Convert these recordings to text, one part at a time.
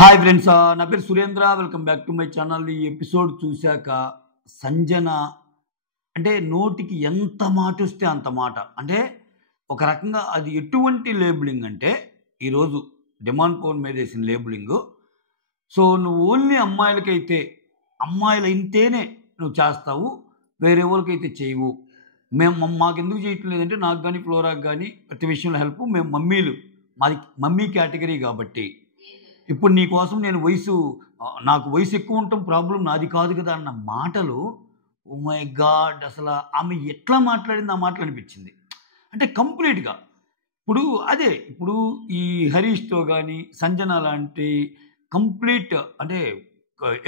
Hi friends, నా పేరు Surendra. Welcome back to my channel. ఈ ఎపిసోడ్ చూశాక సంజన అంటే నోటికి ఎంత మాట వస్తే అంత మాట. అంటే ఒక రకంగా అది ఎటువంటి లేబులింగ్ అంటే ఈరోజు డిమాండ్ పవన్ మీద వేసిన లేబులింగ్. సో నువ్వు ఓన్లీ అమ్మాయిలైతేనే నువ్వు చేస్తావు, వేరే వాళ్ళకైతే చేయవు. మాకెందుకు చేయటం లేదంటే నాకు కానీ ఫ్లోరాకి కానీ ప్రతి విషయంలో హెల్ప్. మేము మాది మమ్మీ కేటగిరీ కాబట్టి ఇప్పుడు నీ కోసం నేను నాకు వయసు ఎక్కువ ఉండటం ప్రాబ్లం నాది కాదు కదా అన్న మాటలు. ఓ మై గాడ్, అసలు ఆమె ఎట్లా మాట్లాడింది ఆ మాటలు అనిపించింది. అంటే కంప్లీట్గా ఇప్పుడు ఈ హరీష్తో కానీ సంజన లాంటి కంప్లీట్ అంటే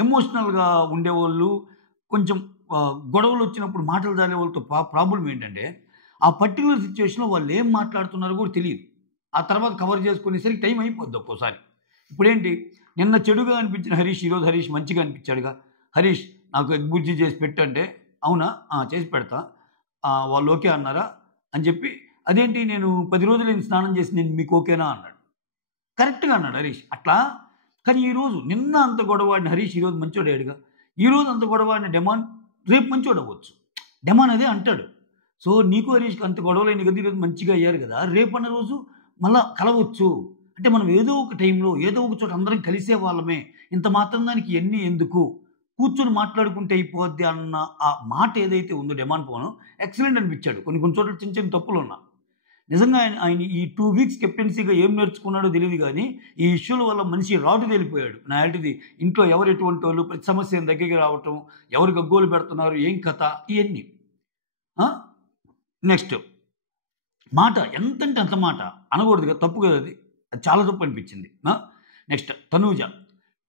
ఎమోషనల్గా ఉండేవాళ్ళు, కొంచెం గొడవలు వచ్చినప్పుడు మాటలు జారే వాళ్ళతో ప్రాబ్లం ఏంటంటే ఆ పర్టికులర్ సిచ్యువేషన్లో వాళ్ళు ఏం మాట్లాడుతున్నారో కూడా తెలియదు. ఆ తర్వాత కవర్ చేసుకునేసరికి టైం అయిపోద్ది ఒక్కోసారి. ఇప్పుడేంటి, నిన్న చెడుగా అనిపించిన హరీష్ ఈరోజు హరీష్ మంచిగా అనిపించాడుగా. హరీష్ నాకు ఎగ్ బుజ్జి చేసి పెట్టంటే అవునా చేసి పెడతా, వాళ్ళు ఓకే అన్నారా అని చెప్పి, అదేంటి నేను 10 రోజులు నేను స్నానం చేసి నేను మీకు ఓకేనా అన్నాడు. కరెక్ట్గా అన్నాడు హరీష్ అట్లా. కానీ నిన్న అంత గొడవాడిన హరీష్ ఈరోజు మంచోడేడుగా. ఈరోజు అంత గొడవాడిన డెమాన్ రేపు మంచోడు అవ్వచ్చు. డెమాన్ అదే అంటాడు. సో నీకు హరీష్కి అంత గొడవలైన కదా, ఈరోజు మంచిగా అయ్యారు కదా, రేపు అన్న రోజు మళ్ళా కలవచ్చు. అంటే మనం ఏదో ఒక టైంలో ఏదో ఒక చోట అందరం కలిసే వాళ్ళమే, ఇంత మాత్రం దానికి ఎన్ని ఎందుకు, కూర్చొని మాట్లాడుకుంటే అయిపోద్ది అన్న ఆ మాట ఏదైతే ఉందో డెమాన్ పవన్ ఎక్సలెంట్ అనిపించాడు. కొన్ని చోట్ల చిన్న చిన్న తప్పులు ఉన్నా నిజంగా ఆయన ఈ 2 వీక్స్ కెప్టెన్సీగా ఏం నేర్చుకున్నాడో తెలియదు. కానీ ఈ ఇష్యూల వల్ల మనిషి రాటు తేలిపోయాడు. నాటిది ఇంట్లో ఎవరు ఎటువంటి వాళ్ళు, ప్రతి సమస్య దగ్గరికి రావటం, ఎవరు గగ్గోలు పెడుతున్నారు, ఏం కథ, ఇవన్నీ. నెక్స్ట్ మాట ఎంతంటే అంత మాట అనకూడదు కదా, తప్పు కదా, అది చాలా తప్పు అనిపించింది. నెక్స్ట్ తనూజ,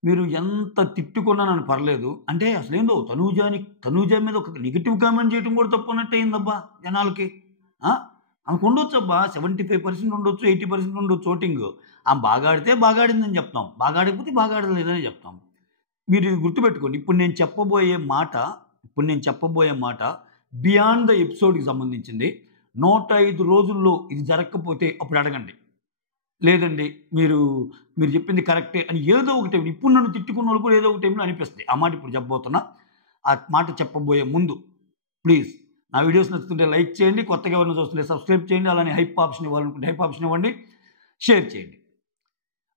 మీరు ఎంత తిట్టుకున్నా నన్ను పర్లేదు అంటే అసలు ఏందో తనూజ మీద ఒక నెగిటివ్ కామెంట్ చేయడం కూడా తప్పు అన్నట్టు అయిందబ్బా జనాలకి. ఆమెకు ఉండొచ్చు అబ్బా, 75% ఉండొచ్చు, 80% ఉండొచ్చు ఓటింగ్. ఆమె బాగా ఆడితే బాగా ఆడిందని చెప్తాం, బాగా ఆడకపోతే బాగా ఆడలేదని చెప్తాం. మీరు ఇది గుర్తుపెట్టుకోండి. ఇప్పుడు నేను చెప్పబోయే మాట బియాండ్ ద ఎపిసోడ్కి సంబంధించింది. 105 రోజుల్లో ఇది జరగకపోతే అప్పుడు అడగండి. లేదండి మీరు చెప్పింది కరెక్టే అని ఏదో ఒక టైం, ఇప్పుడు నన్ను తిట్టుకున్న వాళ్ళు కూడా ఏదో ఒక టైంలో అనిపిస్తుంది. ఆ మాట ఇప్పుడు చెప్పబోతున్నా. ఆ మాట చెప్పబోయే ముందు ప్లీజ్ నా వీడియోస్ నచ్చుతుంటే లైక్ చేయండి, కొత్తగా ఎవరైనా చూస్తుంటే సబ్స్క్రైబ్ చేయండి, అలానే హైప్ ఆప్షన్ ఇవ్వాలనుకుంటే హైప్ ఆప్షన్ ఇవ్వండి, షేర్ చేయండి.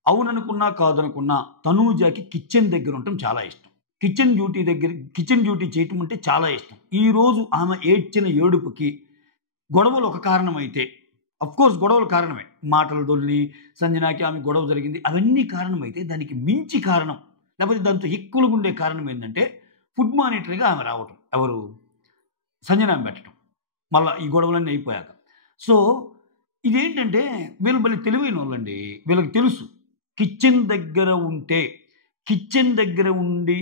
అవుననుకున్నా కాదనుకున్నా తనూజకి కిచెన్ దగ్గర ఉండటం చాలా ఇష్టం. కిచెన్ డ్యూటీ చేయటం అంటే చాలా ఇష్టం. ఈరోజు ఆమె ఏడ్చిన ఏడుపుకి గొడవలు ఒక కారణమైతే, అఫ్కోర్స్ గొడవలు కారణమే, మాటలు దొల్లి సంజనాకి ఆమె గొడవ జరిగింది, అవన్నీ కారణమైతే దానికి మించి కారణం, లేకపోతే దాంతో ఎక్కువగా ఉండే కారణం ఏంటంటే ఫుడ్ మానిటర్గా ఆమె రావటం, ఎవరు సంజన పెట్టడం, మళ్ళీ ఈ గొడవలన్నీ అయిపోయాక. సో ఇదేంటంటే వీళ్ళు మళ్ళీ తెలివైన వాళ్ళండి. వీళ్ళకి తెలుసు కిచెన్ దగ్గర ఉండి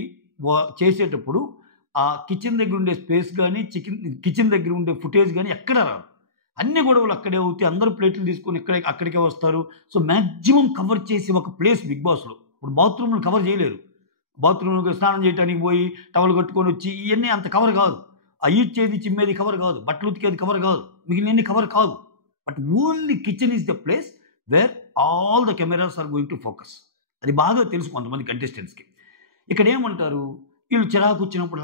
చేసేటప్పుడు ఆ కిచెన్ దగ్గర ఉండే స్పేస్ కానీ కిచెన్ దగ్గర ఉండే ఫుటేజ్ కానీ ఎక్కడ రాదు. అన్ని గొడవలు అక్కడే అవుతాయి, అందరూ ప్లేట్లు తీసుకొని అక్కడికే వస్తారు. సో మ్యాక్సిమం కవర్ చేసి ఒక ప్లేస్ బిగ్ బాస్లో ఇప్పుడు బాత్రూమ్లు కవర్ చేయలేరు. బాత్రూమ్కి స్నానం చేయడానికి పోయి టవల్ కట్టుకొని వచ్చి ఇవన్నీ అంత కవర్ కాదు. ఇచ్చేది చిమ్మేది కవర్ కాదు, బట్టలు ఉతికేది కవర్ కాదు, మిగిలినన్ని కవర్ కాదు. But only kitchen is the place where all the cameras are going to focus. అది బాగా తెలుసు కొంతమంది కంటెస్టెంట్స్కి. ఇక్కడ ఏమంటారు, వీళ్ళు చిరాకు వచ్చినప్పుడు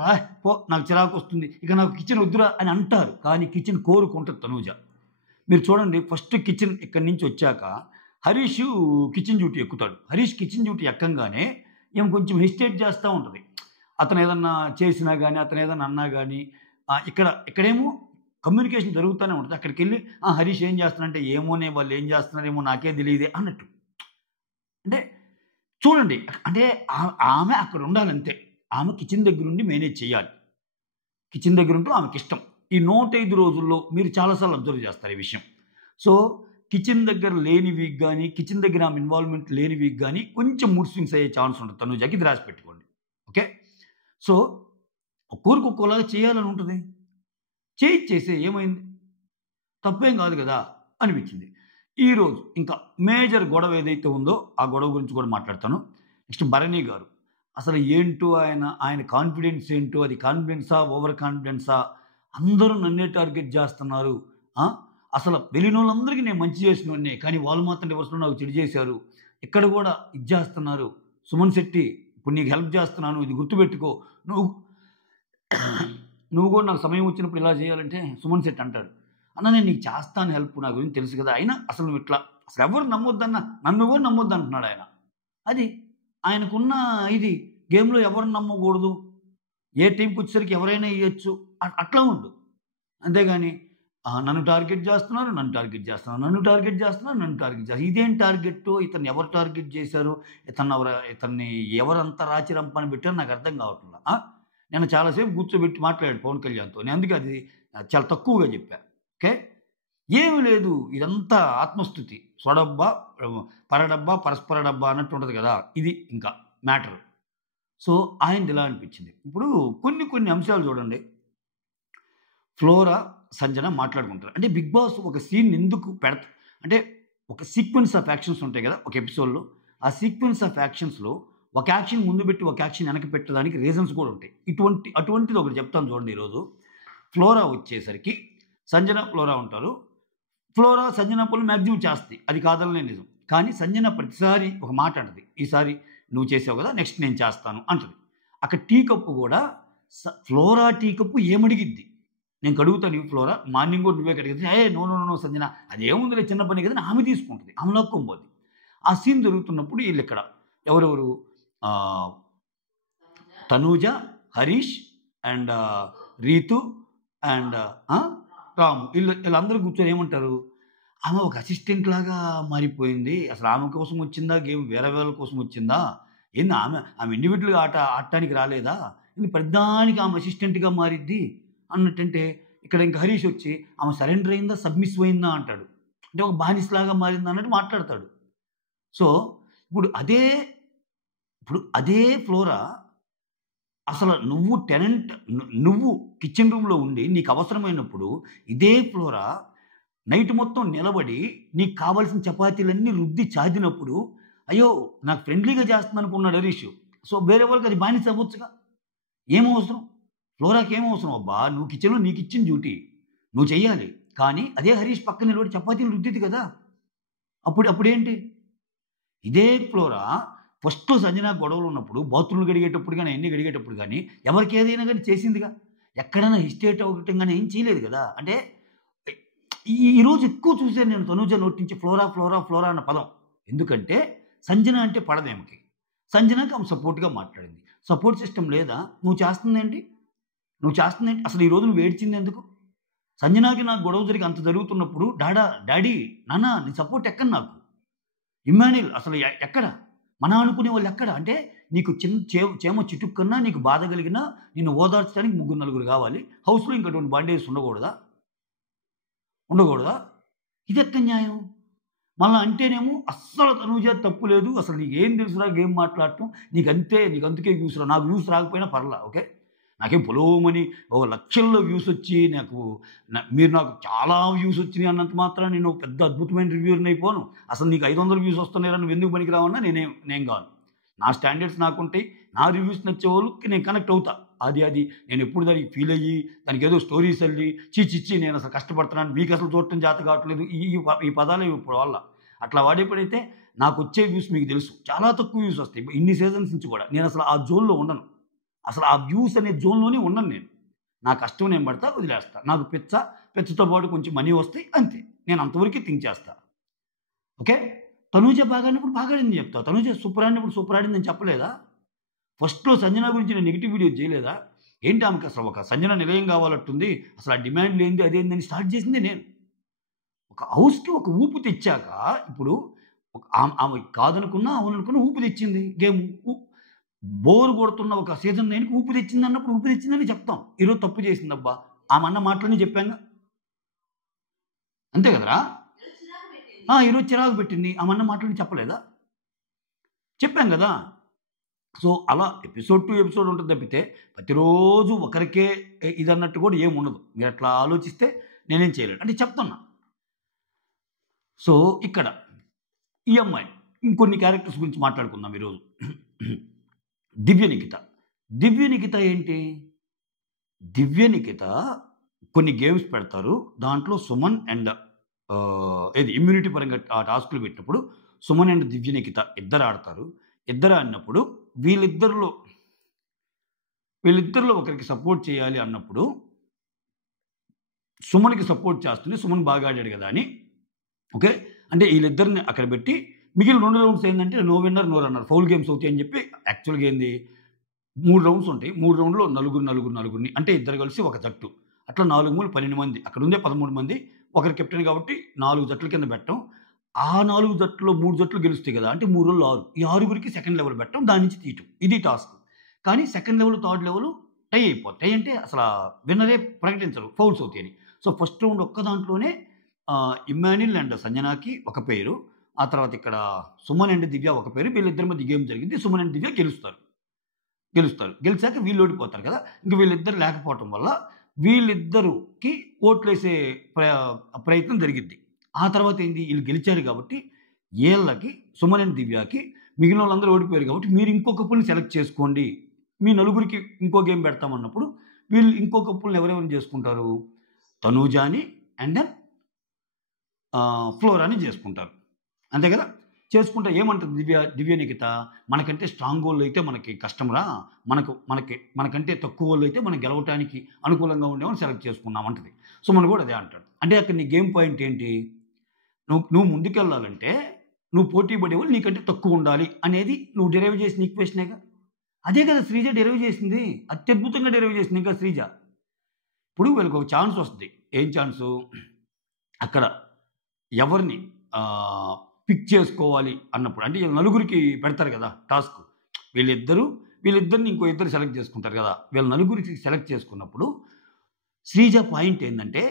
నాకు చిరాకు వస్తుంది, ఇక నాకు కిచెన్ వద్దురా అని అంటారు. కానీ కిచెన్ కోరుకుంటుంది తనూజ. మీరు చూడండి, ఫస్ట్ కిచెన్ ఇక్కడి నుంచి వచ్చాక హరీష్ కిచెన్ డ్యూటీ ఎక్కుతాడు. హరీష్ కిచెన్ డ్యూటీ ఎక్కంగానే ఏం కొంచెం హెసిటేట్ చేస్తూ ఉంటుంది. అతను ఏదన్నా చేసినా కానీ, అతను ఏదన్నా అన్నా కానీ ఇక్కడేమో కమ్యూనికేషన్ జరుగుతూనే ఉంటుంది. అక్కడికి వెళ్ళి హరీష్ ఏం చేస్తున్నారంటే ఏమోనే, వాళ్ళు ఏం చేస్తున్నారేమో నాకే తెలియదే అన్నట్టు. అంటే చూడండి, అంటే ఆమె అక్కడ ఉండాలంతే. ఆమె కిచెన్ దగ్గర ఉండి మేనేజ్ చేయాలి. కిచెన్ దగ్గర ఉంటూ ఆమెకి ఇష్టం. ఈ 105 రోజుల్లో మీరు చాలాసార్లు అబ్జర్వ్ చేస్తారు ఈ విషయం. సో కిచెన్ దగ్గర లేని వీక్ కానీ, కిచెన్ దగ్గర ఆమె ఇన్వాల్వ్మెంట్ లేని వీక్ కానీ కొంచెం మూడ్ స్వింగ్స్ అయ్యే ఛాన్స్ ఉంటుంది. తనూజకి ఇది రాసి పెట్టుకోండి, ఓకే. సో ఒక్కొక్కలాగా చేయాలని ఉంటుంది, చేసే ఏమైంది, తప్పేం కాదు కదా అనిపించింది. ఈరోజు ఇంకా మేజర్ గొడవ ఏదైతే ఉందో ఆ గొడవ గురించి కూడా మాట్లాడతాను. నెక్స్ట్ భరణి గారు, అసలు ఏంటో ఆయన కాన్ఫిడెన్స్ ఏంటో, అది కాన్ఫిడెన్సా ఓవర్ కాన్ఫిడెన్సా, అందరూ నన్నే టార్గెట్ చేస్తున్నారు, అసలు వెళ్ళిన వాళ్ళందరికీ నేను మంచి చేసినవన్నీ, కానీ వాళ్ళు మాత్రం రివర్స్లో నాకు చెడు చేశారు, ఇక్కడ కూడా ఇది చేస్తున్నారు. సుమన్ శెట్టి ఇప్పుడు నీకు హెల్ప్ చేస్తున్నాను, ఇది గుర్తుపెట్టుకో, నువ్వు నువ్వు కూడా నాకు సమయం వచ్చినప్పుడు ఇలా చేయాలంటే సుమన్ శెట్టి అంటాడు, అన్న నేను నీకు చేస్తాను హెల్ప్, నా గురించి తెలుసు కదా, అయినా అసలు నువ్వు ఇట్లా అసలు ఎవరు నమ్మొద్దన్న, నన్ను కూడా నమ్మొద్దు అంటున్నాడు ఆయన. అది ఆయనకున్న ఇది, గేమ్లో ఎవరు నమ్మకూడదు, ఏ టీంకి వచ్చేసరికి ఎవరైనా ఇవ్వచ్చు, అట్లా ఉండు. అంతేగాని నన్ను టార్గెట్ చేస్తున్నారు, నన్ను టార్గెట్ చేస్తున్నారు, నన్ను టార్గెట్ చేస్తున్నారు, నన్ను టార్గెట్ చేస్తారు. ఇదేం టార్గెట్, ఇతన్ని ఎవరు టార్గెట్ చేశారు, ఇతన్ని ఎవరంతా రాచి రంపని పెట్టారు నాకు అర్థం కావట్లేదు. నేను చాలాసేపు కూర్చోబెట్టి మాట్లాడాడు పవన్ కళ్యాణ్తో, నేను అందుకే అది చాలా తక్కువగా చెప్పా. ఓకే, ఏమి లేదు, ఇదంతా ఆత్మస్థుతి, స్వడబ్బా పరడబ్బా పరస్పర డబ్బా అన్నట్టు ఉంటుంది కదా, ఇది ఇంకా మ్యాటర్. సో ఆయనది ఇలా అనిపించింది. ఇప్పుడు కొన్ని అంశాలు చూడండి, ఫ్లోరా సంజన మాట్లాడుకుంటారు. అంటే బిగ్ బాస్ ఒక సీన్ ఎందుకు పెడతారు అంటే, ఒక సీక్వెన్స్ ఆఫ్ యాక్షన్స్ ఉంటాయి కదా ఒక ఎపిసోడ్లో, ఆ సీక్వెన్స్ ఆఫ్ యాక్షన్స్లో ఒక యాక్షన్ ముందు పెట్టి ఒక యాక్షన్ వెనక్కి పెట్టడానికి రీజన్స్ కూడా ఉంటాయి. అటువంటిది ఒకటి చెప్తాను చూడండి. ఈరోజు ఫ్లోరా వచ్చేసరికి సంజన ఫ్లోరా ఉంటారు. ఫ్లోరా సంజన పనులు మ్యాక్సిమం చేస్తాయి, అది కాదలనే నిజం. కానీ సంజన ప్రతిసారి ఒక మాట అంటది, ఈసారి నువ్వు చేసావు కదా, నెక్స్ట్ నేను చేస్తాను అంటది. అక్కడ టీ కప్పు కూడా ఫ్లోరా టీ కప్పు ఏమడిగిద్ది, నేను కడుగుతాను ఈ ఫ్లోరా, మార్నింగ్ కూడా నువ్వే కడిగితే, నో సంజన అదేముందిలే చిన్న పని కదా, ఆమె తీసుకుంటుంది, ఆమె నొక్కపోద్ది. ఆ సీన్ జరుగుతున్నప్పుడు వీళ్ళు ఇక్కడ ఎవరెవరు, తనూజ, హరీష్ అండ్ రీతు అండ్ రాము, వీళ్ళందరూ కూర్చొని ఏమంటారు, ఆమె ఒక అసిస్టెంట్ లాగా మారిపోయింది, అసలు ఆమె కోసం వచ్చిందా గేమ్, వేరే వాళ్ళ కోసం వచ్చిందా, ఏంది ఆమె ఇండివిజువల్గా ఆడటానికి రాలేదా, ఇది ప్రధానికి ఆమె అసిస్టెంట్గా మారిద్ది అన్నట్టంటే, ఇక్కడ ఇంకా హరీష్ వచ్చి ఆమె సరెండర్ అయిందా సబ్మిస్ అయిందా అంటాడు, అంటే ఒక బానిసలాగా మారిందా అన్నట్టు మాట్లాడతాడు. సో ఇప్పుడు అదే ఫ్లోరా, అసలు నువ్వు టెనెంట్, నువ్వు కిచెన్ రూమ్లో ఉండి నీకు అవసరమైనప్పుడు ఇదే ఫ్లోరా నైట్ మొత్తం నిలబడి నీకు కావాల్సిన చపాతీలన్నీ రుద్ది చాదినప్పుడు, అయ్యో నాకు ఫ్రెండ్లీగా చేస్తుంది అనుకున్నాడు హరీష్. సో వేరే వాళ్ళకి అది బానిస అవ్వచ్చుగా, ఏమవసరం ఫ్లోరాకి, ఏమవసరం అబ్బా, నువ్వు కిచెన్లో నీకు ఇచ్చిన డ్యూటీ నువ్వు చెయ్యాలి. కానీ అదే హరీష్ పక్కన నిలబడి చపాతీలు రుద్దిది కదా, అప్పుడేంటి, ఇదే ఫ్లోరా ఫస్ట్ సంజన గొడవలు ఉన్నప్పుడు బాత్రూమ్లు గడిగేటప్పుడు కానీ ఎన్ని గడిగేటప్పుడు కానీ ఎవరికి ఏదైనా కానీ చేసిందిగా, ఎక్కడైనా హిస్టేట్ అవ్వటం కానీ ఏం చేయలేదు కదా. అంటే ఈరోజు ఎక్కువ చూసాను నేను తనూజ నోటి నుంచి ఫ్లోరా ఫ్లోరా ఫ్లోరా అన్న పదం, ఎందుకంటే సంజన అంటే పడదేమికి, సంజనకి ఆమె సపోర్ట్గా మాట్లాడింది. సపోర్ట్ సిస్టమ్ లేదా, నువ్వు చేస్తుందేంటి, అసలు ఈరోజు నువ్వు ఏడ్చింది ఎందుకు, సంజనాకి నాకు గొడవ జరిగి అంత జరుగుతున్నప్పుడు డాడీ నాన్న నీ సపోర్ట్ ఎక్కడ, నాకు ఇమ్మాన్యుల్ అసలు ఎక్కడ, మన అనుకునే వాళ్ళు ఎక్కడ, అంటే నీకు చేమ చిటుక్కన్నా నీకు బాధ కలిగినా నిన్ను ఓదార్చడానికి 3-4 కావాలి, హౌస్లో ఇంకటువంటి బాండేజ్ ఉండకూడదా, ఇది ఎక్కడ న్యాయం. మళ్ళీ అంటేనేమో అస్సలు తనూజ తప్పు లేదు, అసలు నీకు ఏం తెలుసురా గేమ్ మాట్లాడటం, నీకు అందుకే వ్యూస్ రా, నాకు వ్యూస్ రాకపోయినా పర్లా, ఓకే, నాకేం పొలవమని ఒక లక్షల్లో వ్యూస్ వచ్చి మీరు నాకు చాలా వ్యూస్ వచ్చినాయి అన్నంత మాత్రం నేను పెద్ద అద్భుతమైన రివ్యూని అయిపోను, అసలు నీకు 500 వ్యూస్ వస్తున్నాయి నువ్వు ఎందుకు పనికిరావన్నా నేను కాను, నా స్టాండర్డ్స్ నాకుంటాయి, నా రివ్యూస్ నచ్చే వాళ్ళకి నేను కనెక్ట్ అవుతా, అది నేను ఎప్పుడు దానికి ఫీల్ అయ్యి దానికి ఏదో స్టోరీస్ వెళ్ళి చిచ్చి నేను అసలు కష్టపడుతున్నాను, మీకు అసలు చూడటం చేత కావట్లేదు, ఈ పదాలు ఇప్పుడు వల్ల అట్లా వాడేప్పుడైతే నాకు వచ్చే వ్యూస్ మీకు తెలుసు చాలా తక్కువ వ్యూస్ వస్తాయి, ఇన్ని సీజన్స్ నుంచి కూడా నేను అసలు ఆ జోన్లో ఉండను, అసలు ఆ వ్యూస్ అనే జోన్లోనే ఉండను నేను, నా కష్టం నేను పడతా వదిలేస్తా, నాకు పెచ్చతో పాటు కొంచెం మనీ వస్తాయి అంతే, నేను అంతవరకు థింక్ చేస్తా. ఓకే, తనూజ బాగాడినప్పుడు బాగాడింది చెప్తా, తనూజ సూపర్ ఆడినప్పుడు సూపర్ ఆడింది అని చెప్పలేదా, ఫస్ట్లో సంజన గురించి నేను నెగిటివ్ వీడియో చేయలేదా, ఏంటి ఆమెకు అసలు ఒక సంజన నిలయం కావాలట్టుంది, అసలు ఆ డిమాండ్ లేనిది అదేందని స్టార్ట్ చేసింది నేను, ఒక హౌస్కి ఒక ఊపు తెచ్చాక ఇప్పుడు ఆమె కాదనుకున్నా అవుననుకున్నా ఊపు తెచ్చింది గేమ్, బోర్ కొడుతున్న ఒక సీజన్ 9కి ఊపు తెచ్చింది అన్నప్పుడు ఊపు తెచ్చిందని చెప్తాం, ఈరోజు తప్పు చేసిందబ్బా ఆమె అన్న మాటలని చెప్పాను అంతే కదరా, ఈరోజు చిరాకు పెట్టింది ఆమె అన్న మాటలని చెప్పలేదా, చెప్పాం కదా. సో అలా ఎపిసోడ్ టు ఎపిసోడ్ ఉంటుంది తప్పితే ప్రతిరోజు ఒకరికే ఇది అన్నట్టు కూడా ఏముండదు, మీరు అట్లా ఆలోచిస్తే నేనేం చేయలేను అంటే చెప్తున్నా. సో ఇక్కడ ఈ అమ్మాయి ఇంకొన్ని క్యారెక్టర్స్ గురించి మాట్లాడుకుందాం ఈరోజు. దివ్య నిఖిత ఏంటి, కొన్ని గేమ్స్ పెడతారు, దాంట్లో సుమన్ అండ్ ఇమ్యూనిటీ పరంగా ఆ టాస్కులు పెట్టినప్పుడు సుమన్ అండ్ దివ్య నిఖిత ఇద్దరు ఆడతారు, ఇద్దరు అన్నప్పుడు వీళ్ళిద్దరిలో వీళ్ళిద్దరిలో ఒకరికి సపోర్ట్ చేయాలి అన్నప్పుడు సుమన్‌కి సపోర్ట్ చేస్తుంది. సుమన్ బాగా ఆడాడు గదా! అని ఓకే. అంటే వీళ్ళిద్దరిని అక్కడ పెట్టి మిగిలిన 2 రౌండ్స్ ఏందంటే no winner, no runner foul games అవుతాయి అని చెప్పి యాక్చువల్‌గా ఏంది 3 రౌండ్స్ ఉంటాయి. 3 రౌండ్‌లో నలుగురిని అంటే ఇద్దరు కలిసి ఒక జట్టు. అట్లా 4 మూలు 12 మంది. అక్కడుందే 13 మంది. ఒకరు కెప్టెన్ కాబట్టి 4 జట్ల కింద పెట్టడం. ఆ 4 జట్టులో 3 జట్లు గెలుస్తాయి గదా! అంటే 3 రోళ్ళు 6. ఈ ఆరుగురికి సెకండ్ లెవెల్ పెట్టడం. దాని నుంచి తీయటం. ఇది టాస్క్. కానీ సెకండ్ లెవెల్, థర్డ్ లెవెల్ టై అయిపోద్ది. టై అంటే అసల విన్నరే ప్రకటించరు. ఫౌల్స్ అవుతాయని. సో, ఫస్ట్ రౌండ్ ఒక్క దాంట్లోనే ఇమ్మాన్యుల్ అండ్ సంజనాకి ఒక పేరు. ఆ తర్వాత ఇక్కడ సుమన్ అండ్ దివ్య ఒక పేరు. వీళ్ళిద్దరి మధ్య గేమ్ జరిగింది. సుమన్ అండ్ దివ్య గెలుస్తారు. గెలిచాక వీళ్ళు ఓడిపోతారు కదా! ఇంక వీళ్ళిద్దరు లేకపోవటం వల్ల వీళ్ళిద్దరికి ఓట్లేసే ప్రయత్నం జరిగిద్ది. ఆ తర్వాత ఏంది ఈళ్ళు గెలిచారు కాబట్టి ఈళ్ళకి సుమన్ అండ్ దివ్యకి మిగిలినోళ్ళందరూ ఓడిపోయారు కాబట్టి మీరు ఇంకో కపుల్‌ని సెలెక్ట్ చేసుకోండి. మీ నలుగురికి ఇంకో గేమ్ పెడతామన్నప్పుడు వీళ్ళు ఇంకో కపుల్‌ని ఎవరెవరిని చేసుకుంటారు? తనూజాని అండ్ దెన్ ఫ్లోరాని చేసుకుంటారు. అంతే కదా! చేసుకుంటే ఏమంటది దివ్య నిఖిత మనకంటే స్ట్రాంగోళ్ళైతే మనకి కష్టంరా. మనకంటే తక్కువోళ్ళైతే మనం గెలవటానికి అనుకూలంగా ఉండేవాళ్ళని సెలెక్ట్ చేసుకున్నాం అంటది. సుమన్ కూడా అదే అంటాడు. అంటే అక్కడ నీ గేమ్ పాయింట్ ఏంటి? నువ్వు ముందుకెళ్ళాలంటే నువ్వు పోటీ పడేవాళ్ళు నీకంటే తక్కువుండాలి అనేది నువ్వు డిరైవ్ చేసిన ఈక్వేషనేగా. అదే కదా శ్రీజ డిరైవ్ చేసింది. అత్యద్భుతంగా డిరైవ్ చేసింది ఇంకా శ్రీజ. ఇప్పుడు వీళ్ళకొక ఛాన్స్ వస్తది. ఏం ఛాన్సు? అక్కడ ఎవరిని పిక్ చేసుకోవాలి అన్నప్పుడు అంటే వీళ్ళు నలుగురికి పెడతారు కదా టాస్క్. వీళ్ళిద్దరిని ఇంకో ఇద్దరు సెలెక్ట్ చేసుకుంటారు కదా! వీళ్ళ నలుగురికి సెలెక్ట్ చేసుకున్నప్పుడు శ్రీజ పాయింట్ ఏందంటే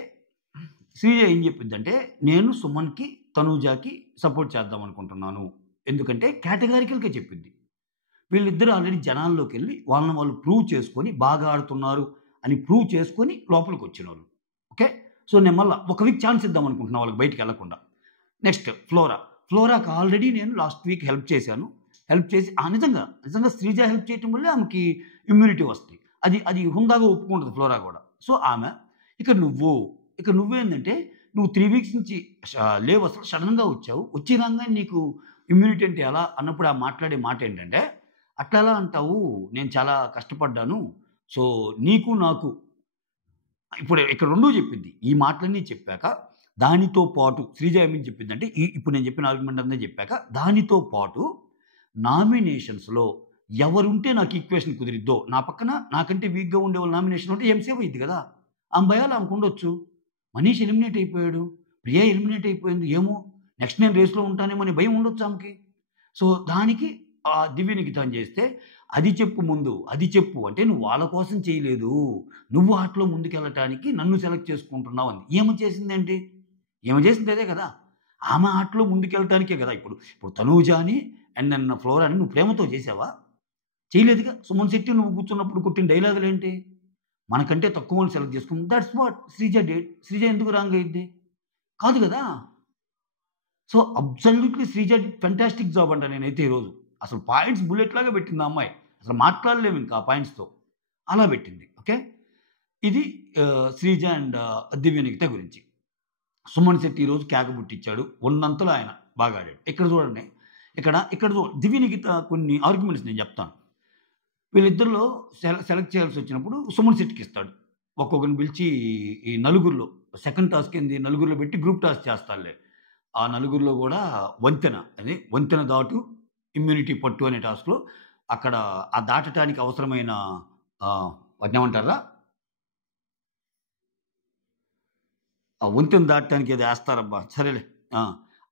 శ్రీజ ఏం చెప్పిద్దంటే నేను సుమన్‌కి, తనూజాకి సపోర్ట్ చేద్దాం అనుకుంటున్నాను. ఎందుకంటే కేటగారికల్‌గా చెప్పిద్ది. వీళ్ళిద్దరూ ఆల్రెడీ జనాల్లోకెళ్ళి వాళ్ళని వాళ్ళు ప్రూవ్ చేసుకొని బాగా ఆడుతున్నారు అని ప్రూవ్ చేసుకొని లోపలికొచ్చినోళ్ళు. ఓకే. సో, నేను మళ్ళా ఒక వీక్ ఛాన్స్ ఇద్దాం అనుకుంటున్నా వాళ్ళకి బయటికెళ్ళకుండా. నెక్స్ట్ ఫ్లోరాకి ఆల్రెడీ నేను లాస్ట్ వీక్ హెల్ప్ చేశాను. హెల్ప్ చేసి నిజంగా శ్రీజ హెల్ప్ చేయటం వల్లే ఆమెకి ఇమ్యూనిటీ వస్తది. అది హుందాగా ఒప్పుకుంటది ఫ్లోరా కూడా. సో, ఆమె ఇక నువ్వేందంటే నువ్వు 3 వీక్స్ నుంచి లేవు అసలు సడెన్‌గా వచ్చావు. వచ్చి రాంగానే నీకు ఇమ్యూనిటీ అంటే ఎలా అన్నప్పుడు మాట్లాడే మాట ఏంటంటే, "అట్లా ఎలా అంటావు? నేను చాలా కష్టపడ్డాను. సో, నీకు నాకు" ఇప్పుడు ఇక్కడ 2 చెప్పింది. ఈ మాటలన్నీ చెప్పాక దానితో పాటు శ్రీజ ఏమని చెప్పిందంటే, ఇప్పుడు నేను చెప్పిన ఆర్గ్యుమెంట్ అంతా చెప్పాక దానితో పాటు నామినేషన్స్‌లో ఎవరుంటే నాకు ఈక్వేషన్ కుదిరిద్దో, నా పక్కన నాకంటే వీక్‌గా ఉండేవాళ్ళు నామినేషన్ ఉంటే సేవ్ అయ్యిద్ది కదా! ఆమె భయాలు ఆమెకుండొచ్చు. మనీష్ ఎలిమినేట్ అయిపోయాడు. ప్రియా ఎలిమినేట్ అయిపోయింది. ఏమో నెక్స్ట్ నేను రేస్‌లో ఉంటానేమో అనే భయం ఉండొచ్చు ఆమెకి. సో, దానికి దివ్య నిఖితాని చేస్తే అది చెప్పు ముందు. అది చెప్పు. అంటే నువ్వు వాళ్ళ కోసం చేయలేదు. నువ్వు ఆటలో ముందుకెళ్ళటానికి నన్ను సెలెక్ట్ చేసుకుంటున్నావు అంది. ఈమె చేసిందేంటి? ఈమె చేసింది అదే కదా! ఆమె ఆటలో ముందుకెళ్ళటానికే కదా! ఇప్పుడు తనూజాని అండ్ దెన్ ఫ్లోరాని నువ్వు ప్రేమతో చేసావా? చేయలేదుగా. సుమన్ శెట్టి నువ్వు కూర్చున్నప్పుడు కొట్టిన డైలాగులేంటి? మనకంటే తక్కువోళ్ళని సెలెక్ట్ చేసుకుంది. That's what Sreeja did. Sreeja ఎందుకు రాంగ్ అయ్యిద్ది? కాదు కదా! So, absolutely Sreeja did fantastic job అంట నేనైతే ఈరోజు. అసలు పాయింట్స్ బుల్లెట్ లాగా పెట్టింది ఆ అమ్మాయి. అసలు మాట్లాడలేము ఇంకా ఆ పాయింట్స్‌తో. అలా పెట్టింది. ఓకే. ఇది శ్రీజ అండ్ దివ్య నిఖిత గురించి. సుమన్ శెట్టి ఈరోజు కేక పుట్టించాడు. ఉన్నంతలో ఆయన బాగా ఆడాడు. ఇక్కడ చూడండి. ఇక్కడ దివ్య నిఖిత కొన్ని ఆర్గ్యుమెంట్స్ నేను చెప్తాను. వీళ్ళిద్దరిలో సెలెక్ట్ చేయాల్సొచ్చినప్పుడు సుమన్ శెట్టికి ఇస్తాడు. ఒక్కొక్కరిని పిలిచి ఈ నలుగురిలో సెకండ్ టాస్క్ ఏంది నలుగురిలో పెట్టి గ్రూప్ టాస్క్ చేస్తాడులే. ఆ నలుగురిలో కూడా వంతెన దాటు ఇమ్యూనిటీ పట్టు అనే టాస్క్‌లో అక్కడ ఆ దాటటానికి అవసరమైన వాటినేమంటార్రా? ఆ వంతెన దాటడానికి ఏదో ఏస్తారబ్బా! సరేలే. ఆ!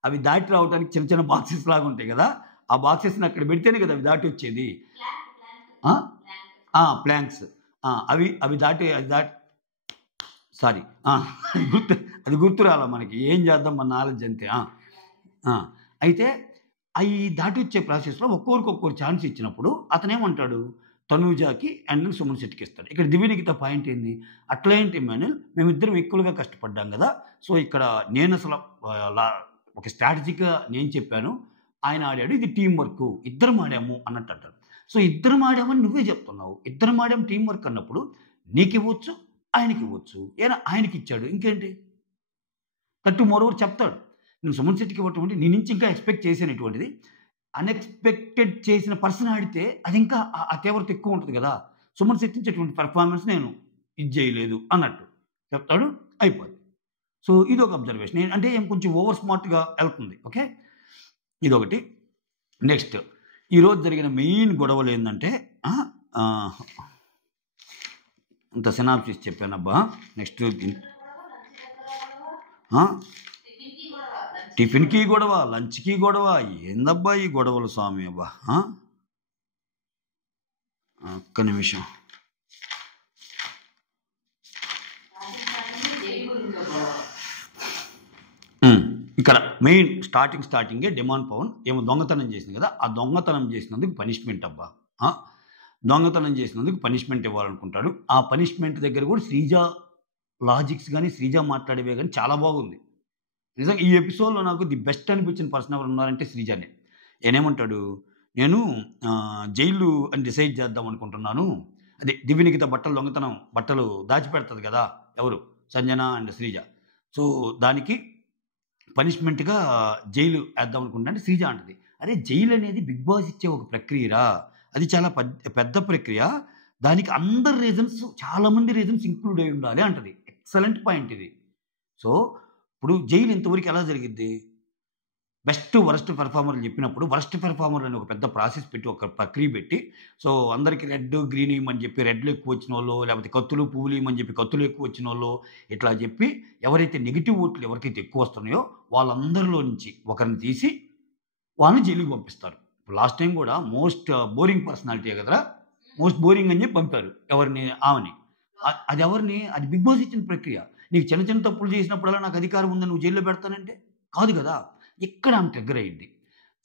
అవి దాటి రావటానికి చిన్న చిన్న బాక్సెస్ లాగా ఉంటాయి గదా! ఆ బాక్సెస్‌ని అక్కడ పెడితేనే కదా అవి దాటొచ్చేది. ఆ! ప్లాంక్స్. అవి దాటి సారీ. అది గుర్తు రాలా మనకి. ఏం చేద్దాం మన నాలెడ్జ్ అంతే. అయితే అయి దాటొచ్చే ప్రాసెస్‌లో ఒక్కొక్కరు ఛాన్స్ ఇచ్చినప్పుడు అతనేమంటాడు? తనూజాకి అండ్ దెన్ సుమన్ శెట్టికి ఇస్తాడు. ఇక్కడ దివ్య నిఖిత పాయింట్ ఏంది? అట్లా ఏంటి ఇమ్మాన్యుల్ మేమిద్దరం ఈక్వల్‌గా కష్టపడ్డాం గదా! సో, ఇక్కడ నేనసల ఒక స్ట్రాటజిక్‌గా నేను చెప్పాను. ఆయన ఆడాడు. ఇది టీమ్ వర్కు. ఇద్దరం ఆడాము అన్నట్టు అంటాడు. సో, ఇద్దరం ఆడామని నువ్వే చెప్తున్నావు. ఇద్దరం ఆడాం టీమ్ వర్క్ అన్నప్పుడు నీకివ్వచ్చు, ఆయనకివ్వచ్చు. ఆయనకిచ్చాడు. ఇంకేంటి? దట్ మోరోవర్ చెప్తాడు. నేను సుమన్ శెట్టికి ఇవ్వటం అంటే నీ నుంచి ఇంకా ఎక్స్‌పెక్ట్ చేశాను ఇటువంటిది. అన్ఎక్స్పెక్టెడ్ చేసిన పర్సన్ ఆడితే అది ఇంకా ఆ తీవ్రత ఎక్కువ ఉంటుంది కదా. సుమన్ శెట్టి ఇచ్చేటువంటి పెర్ఫార్మెన్స్ నేను ఇది చేయలేదు అన్నట్టు చెప్తాడు, అయిపోద్ది. సో ఇదొక అబ్జర్వేషన్. అంటే ఏం కొంచెం ఓవర్ స్మార్ట్‌గా ఎళ్తుంది. ఓకే. ఇదొకటి. నెక్స్ట్ ఈరోజు జరిగిన మెయిన్ గొడవలేందంటే ఇంత సినాప్సిస్ చెప్పానబ్బా. నెక్స్ట్ టిఫిన్‌కి గొడవ, లంచ్‌కి గొడవ. ఏందబ్బా ఈ గొడవలు స్వామి అబ్బా! ఒక్క నిమిషం. ఇక్కడ మెయిన్ స్టార్టింగే డిమాండ్ పవన్ ఏమో దొంగతనం చేసింది కదా, ఆ దొంగతనం చేసినందుకు పనిష్మెంట్ అబ్బా. దొంగతనం చేసినందుకు పనిష్మెంట్ ఇవ్వాలనుకుంటాడు. ఆ పనిష్మెంట్ దగ్గర కూడా శ్రీజ లాజిక్స్ కానీ, శ్రీజ మాట్లాడేవే కానీ చాలా బాగుంది. నిజంగా ఈ ఎపిసోడ్‌లో నాకు ది బెస్ట్ అనిపించిన పర్సన్ ఎవరు ఉన్నారంటే శ్రీజనే. ఈయనేమంటాడు, నేను జైలు అని డిసైడ్ చేద్దాం అనుకుంటున్నాను. అదే దివ్యనికిత బట్టలు దాచిపెడతది కదా ఎవరు, సంజన అండ్ శ్రీజ. సో దానికి పనిష్మెంట్‌గా జైలు ఏద్దాం అనుకుంటున్నా శ్రీజ అంటది. అరే జైలు అనేది బిగ్ బాస్ ఇచ్చే ఒక ప్రక్రియరా, అది చాలా పెద్ద ప్రక్రియ. దానికి అందరి రీజన్స్, చాలామంది రీజన్స్ ఇంక్లూడ్ అయి ఉండాలి అంటది. ఎక్సలెంట్ పాయింట్ ఇది. సో ఇప్పుడు జైలు ఇంతవరకు ఎలా జరిగిద్ది, బెస్ట్ వరస్ట్ పెర్ఫార్మర్లు చెప్పినప్పుడు వరస్ట్ పెర్ఫార్మర్ అని ఒక పెద్ద ప్రాసెస్ పెట్టి, ఒక ప్రక్రియ పెట్టి, సో అందరికి రెడ్ గ్రీన్ ఇవ్వమని చెప్పి రెడ్లు ఎక్కువ వచ్చిన వాళ్ళు, లేకపోతే కత్తులు పువ్వులు ఇవ్వమని చెప్పి కత్తులు ఎక్కువ వచ్చిన వాళ్ళు, ఇట్లా చెప్పి ఎవరైతే నెగిటివ్ ఓట్లు ఎవరికైతే ఎక్కువ వస్తున్నాయో వాళ్ళందరిలో నుంచి ఒకరిని తీసి వాళ్ళని జైలుకి పంపిస్తారు. ఇప్పుడు లాస్ట్ టైం కూడా మోస్ట్ బోరింగ్ పర్సనాలిటీ కదరా, మోస్ట్ బోరింగ్ అని చెప్పి పంపారు ఎవరిని, ఆమెని. అది ఎవరిని, అది బిగ్ బాస్ ఇచ్చిన ప్రక్రియ. నీకు చిన్న చిన్న తప్పులు చేసినప్పుడల్లా నాకు అధికారం ఉందని నువ్వు జైల్లో పెడతానంటే కాదు కదా. ఇక్కడ ఆమె ట్రిగ్గర్ అయ్యింది.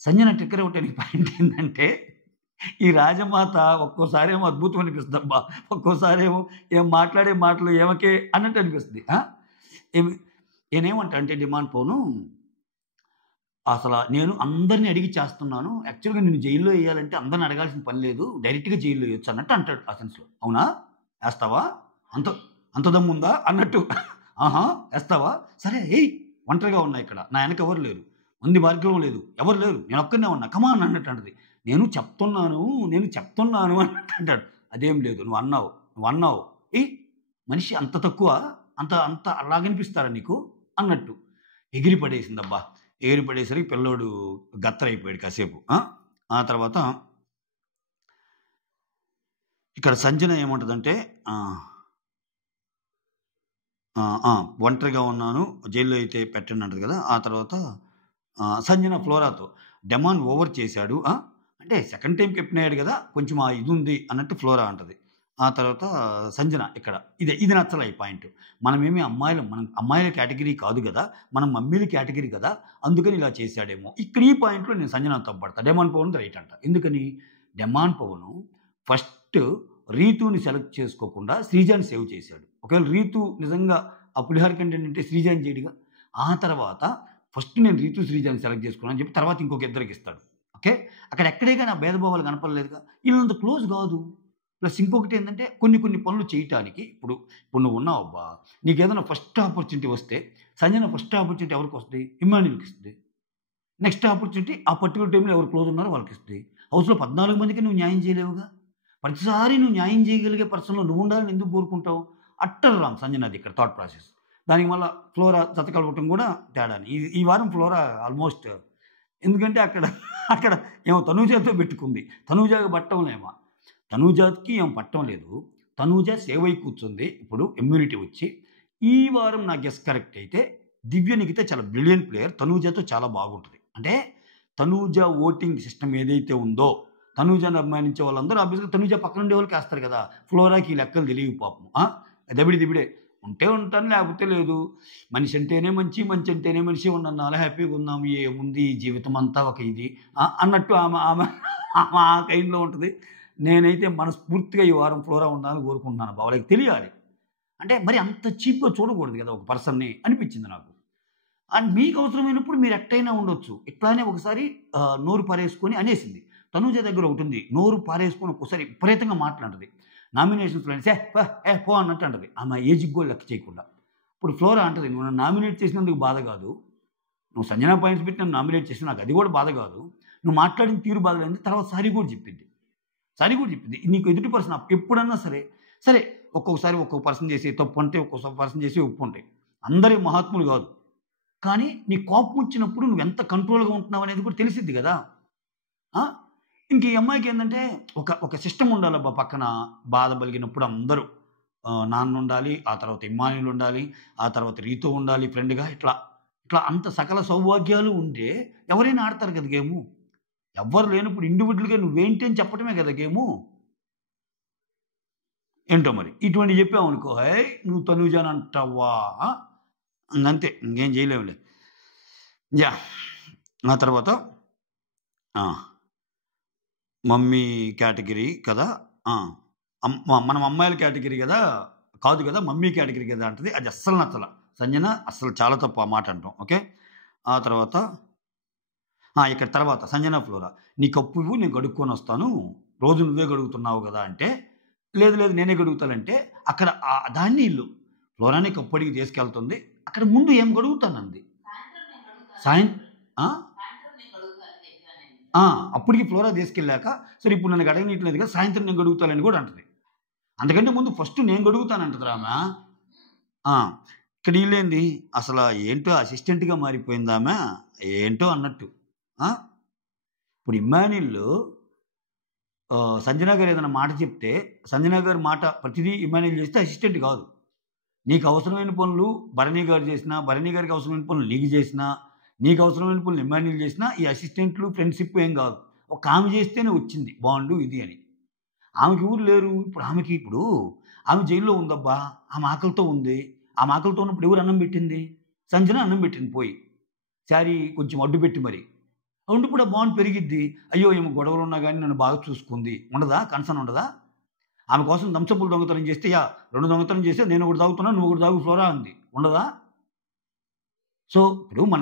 సంజన ట్రిగ్గర్ అవటానికి పాయింట్ ఏంటంటే, ఈ రాజమాత ఒక్కోసారి ఏమో అద్భుతం అనిపిస్తుంది అబ్బా, ఒక్కోసారి ఏమో ఏం మాట్లాడే మాటలు ఏమకే అన్నట్టు అనిపిస్తుంది. ఏమేమంటా అంటే డిమాండ్ పోను, అసలు నేను అందరిని అడిగి చేస్తున్నాను, యాక్చువల్గా నేను జైల్లో వేయాలంటే అందరిని అడగాల్సిన పని లేదు, డైరెక్ట్గా జైల్లో వేయొచ్చు అన్నట్టు అంటాడు ఆ సెన్స్లో. అవునా, వేస్తావా, అంత దమ్ముందా అన్నట్టు. ఆహా వేస్తావా, సరే ఏయ్, ఒంటరిగా ఉన్నా ఇక్కడ, నా వెనక ఎవరు లేరు, ఉంది మార్గం లేదు, ఎవరు లేరు, నేను ఒక్కనే ఉన్నా, కమాన్ అన్నట్టు అంటది. నేను చెప్తున్నాను అన్నట్టు అంటాడు. అదేం లేదు, నువ్వు అన్నావు ఏ మనిషి అంత తక్కువ, అంత అలాగనిపిస్తారా నీకు అన్నట్టు ఎగిరి పడేసిందబ్బా. ఎగిరి పడేసరికి పిల్లోడు గత్తరైపోయాడు కాసేపు. ఆ తర్వాత ఇక్కడ సంజన ఏముంటుందంటే, ఒంటరిగా ఉన్నాను, జైల్లో అయితే పెట్టండి అంటది కదా. ఆ తర్వాత సంజన ఫ్లోరాతో డెమాన్ ఓవర్ చేశాడు, అంటే సెకండ్ టైం కెప్టెన్ అయ్యాడు కదా, కొంచెం ఆ ఇది ఉంది అన్నట్టు ఫ్లోరా అంటది. ఆ తర్వాత సంజన ఇక్కడ ఇది నచ్చలే ఈ పాయింట్. మనం అమ్మాయిల కేటగిరీ కాదు కదా, మనం మమ్మీల కేటగిరీ కదా, అందుకని ఇలా చేశాడేమో. ఇక్కడ ఈ పాయింట్లో నేను సంజన తప్పడతా. డెమాన్ పవన్ రైట్ అంట. ఎందుకని, డెమాన్ పవన్ ఫస్ట్ రీతుని సెలెక్ట్ చేసుకోకుండా శ్రీజాని సేవ్ చేశాడు. ఒకవేళ రీతు నిజంగా ఆ పులిహార కంటెంట్ అంటే శ్రీజాని చేయడుగా. ఆ తర్వాత ఫస్ట్ నేను రీతు శ్రీజాని సెలెక్ట్ చేసుకున్నాను అని చెప్పి తర్వాత ఇంకొక ఇద్దరికి ఇస్తాడు. ఓకే, అక్కడ ఎక్కడే కానీ ఆ భేదభావాలు కనపడలేదుగా, వీళ్ళంత క్లోజ్ కాదు. ప్లస్ ఇంకొకటి ఏంటంటే కొన్ని పనులు చేయటానికి, ఇప్పుడు నువ్వు ఉన్నావు అబ్బా, నీకు ఏదైనా ఫస్ట్ ఆపర్చునిటీ వస్తే, సంజన ఫస్ట్ ఆపర్చునిటీ ఎవరికి వస్తుంది, ఇమ్మాన్యుల్కి ఇస్తుంది. నెక్స్ట్ ఆపర్చునిటీ ఆ పర్టికులర్ టైంలో ఎవరు క్లోజ్ ఉన్నారో వాళ్ళకి ఇస్తుంది. హౌస్లో 14 మందికి నువ్వు న్యాయం చేయలేవుగా. ప్రతిసారి నువ్వు న్యాయం చేయగలిగే పర్సన్లో నువ్వు ఉండాలని ఎందుకు కోరుకుంటావు? అట్టర్ రాంగ్ సంజనది ఇక్కడ థాట్ ప్రాసెస్. దానికి మళ్ళీ ఫ్లోరా జతకలవటం కూడా తేడాని. ఈ వారం ఫ్లోరా ఆల్మోస్ట్, ఎందుకంటే అక్కడ ఏమో తనూజాతో పెట్టుకుంది, తనూజాకి పట్టంలేమో, తనూజాకి ఏం పట్టం లేదు, తనూజ సేవ్ అయి కూర్చుంది. ఇప్పుడు ఇమ్యూనిటీ వచ్చి ఈ వారం నా గెస్ కరెక్ట్ అయితే దివ్యనికితే చాలా బ్రిలియంట్ ప్లేయర్, తనూజాతో చాలా బాగుంటుంది. అంటే తనూజ ఓటింగ్ సిస్టమ్ ఏదైతే ఉందో, తనూజాని అభిమానించే వాళ్ళందరూ ఆబ్వియస్గా తనూజ పక్కన ఉండే వాళ్ళకి వేస్తారు కదా. ఫ్లోరాకి ఈ లెక్కలు తెలియవు పాపం, దబిడే ఉంటే ఉంటాను లేకపోతే లేదు. మనిషి అంటేనే మంచి అంటేనే మనిషి ఉన్నాను, అలా హ్యాపీగా ఉన్నాము, ఏముంది జీవితం అంతా ఒక ఇది అన్నట్టు ఆమె ఆ కైండ్లో ఉంటుంది. నేనైతే మనస్ఫూర్తిగా ఈ వారం ఫ్లోరా ఉండాలని కోరుకుంటున్నాను. వాళ్ళకి తెలియాలి, అంటే మరి అంత చీప్గా చూడకూడదు కదా ఒక పర్సన్ని అనిపించింది నాకు. అండ్ మీకు అవసరమైనప్పుడు మీరు ఎట్టయినా ఉండొచ్చు. ఇట్లానే ఒకసారి నోరు పారేసుకొని అనేసింది. తనూజ దగ్గర ఒకటి ఉంది, నోరు పారేసుకొని ఒక్కోసారి విపరీతంగా మాట్లాడుతుంది. నామినేషన్స్లో పో అన్నట్టు అంటది. ఆమె ఏజ్కి కూడా లెక్క చేయకుండా. ఇప్పుడు ఫ్లోరా అంటది, నువ్వు నామినేట్ చేసినందుకు బాధ కాదు, నువ్వు సంజనా పాయింట్స్ పెట్టి నన్ను నామినేట్ చేసి నాకు అది కూడా బాధ కాదు, నువ్వు మాట్లాడిన తీరు బాగలేదు, తర్వాత సారీ కూడా చెప్పింది. నీకు ఎదుటి పర్సన్ ఎప్పుడన్నా సరే, సరే ఒక్కొక్కసారి ఒక్కొక్క పర్సన్ చేసే తప్పు అంటే, ఒక్కొక్క పర్సన్ చేసే ఒప్పు ఉంటాయి. అందరి మహాత్ములు కాదు. కానీ నీ కోపం వచ్చినప్పుడు నువ్వు ఎంత కంట్రోల్‌గా ఉంటున్నావు అనేది కూడా తెలిసిద్ది కదా! ఆ! ఇంక ఈ అమ్మాయికి ఏందంటే ఒక సిస్టమ్ ఉండాలబ్బా పక్కన. బాధ బలిగినప్పుడు అందరూ నాన్న ఉండాలి, ఆ తర్వాత ఇమ్మాన్యుల్ ఉండాలి, ఆ తర్వాత రీతూ ఉండాలి ఫ్రెండ్‌గా. ఇట్లా అంత సకల సౌభాగ్యాలు ఉంటే ఎవరైనా ఆడతారు కదా గేము. ఎవ్వరు లేనప్పుడు ఇండివిడ్యువల్‌గా నువ్వేంటి అని చెప్పడమే కదా గేము. ఏంటో మరి. ఇటువంటివి చెప్పామనుకో, "హేయ్! నువ్వు తనూజని అంటావా?" ఇంగంతే. ఇంకేం చేయలేంలే. యాహ్! ఆ తర్వాత ఆ! మమ్మీ కేటగిరీ కదా! ఆ! మనం అమ్మాయిల కేటగిరీ గదా! కాదు గదా! మమ్మీ కేటగిరీ గదా! అంటది. అది అస్సలు నచ్చల. సంజన అస్సలు చాలా తప్పు ఆ మాట అనటం. ఓకే. ఆ తర్వాత ఇక్కడ తర్వాత సంజన ఫ్లోరా. "నీ కప్పు ఇవ్వు నేను కడుక్కొనొస్తాను. రోజు నువ్వే కడుగుతున్నావు గదా!" అంటే, "లేదు లేదు నేనే కడుగుతానంటే" అక్కడ దాన్ని ఈళ్ళు ఫ్లోరాని కప్పు అడిగి తీసుకెళ్తుంది. అక్కడ ముందు ఏం కడుగుతానంది. సాయం ఆ! ఆ! అప్పటికి ఫ్లోరా తీసుకెళ్ళాక, సరే ఇప్పుడు నన్ను అడగనీయట్లేదు కదా! సాయంత్రం నేను గడుగుతాలని గూడా అంటది. అంతకంటే ముందు ఫస్ట్ నేను గడుగుతానంటదిరామె. ఆ! ఇక్కడ ఈళ్ళేంది అసల ఏంటో అసిస్టెంట్‌గా మారిపోయిందామె. ఏంటో అన్నట్టు. ఆ! ఇప్పుడు ఇమ్మాన్యుల్ సంజన గారు ఏదైనా మాట చెప్తే, సంజన గారి మాట ప్రతిదీ ఇమ్మాన్యుల్ చేస్తే అసిస్టెంట్ కాదు. నీకు అవసరమైన పనులు భరణి గారు చేసినా, భరణి గారికి అవసరమైన పనులు నీకు చేసినా, నీకు అవసరమైన పనులు ఇమ్మాన్యుల్ చేసినా, ఈ అసిస్టెంట్లు, ఫ్రెండ్‌షిప్ ఏం గాదు. ఒక ఆమె చేస్తేనే వచ్చింది బాండు ఇది అని. ఆమెకి ఎవరు లేరు. ఇప్పుడు ఆమె జైల్‌లో ఉందబ్బా! ఆమె ఆకలితో ఉంది. ఆమె ఆకలితో ఉన్నప్పుడు ఎవరు అన్నం పెట్టింది? సంజన అన్నం పెట్టింది పోయి. శారీ కొంచెం అడ్డు పెట్టి మరి. ఉన్నప్పుడు ఆ బాండ్ పెరిగిద్ది. అయ్యో! ఈమె గొడవలున్నా గాని నన్ను బాగా చూసుకుంది. ఉండదా? కన్సర్న్ ఉండదా? ఆమె కోసం థమ్సప్‌లు దొంగతనం చేస్తే, 2 దొంగతనం చేసావు. నేను ఒకటి తాగుతున్నా. నువ్వు ఒకటి తాగు ఫ్లోరా అంది. ఉండదా? సో, ఇప్పుడు మన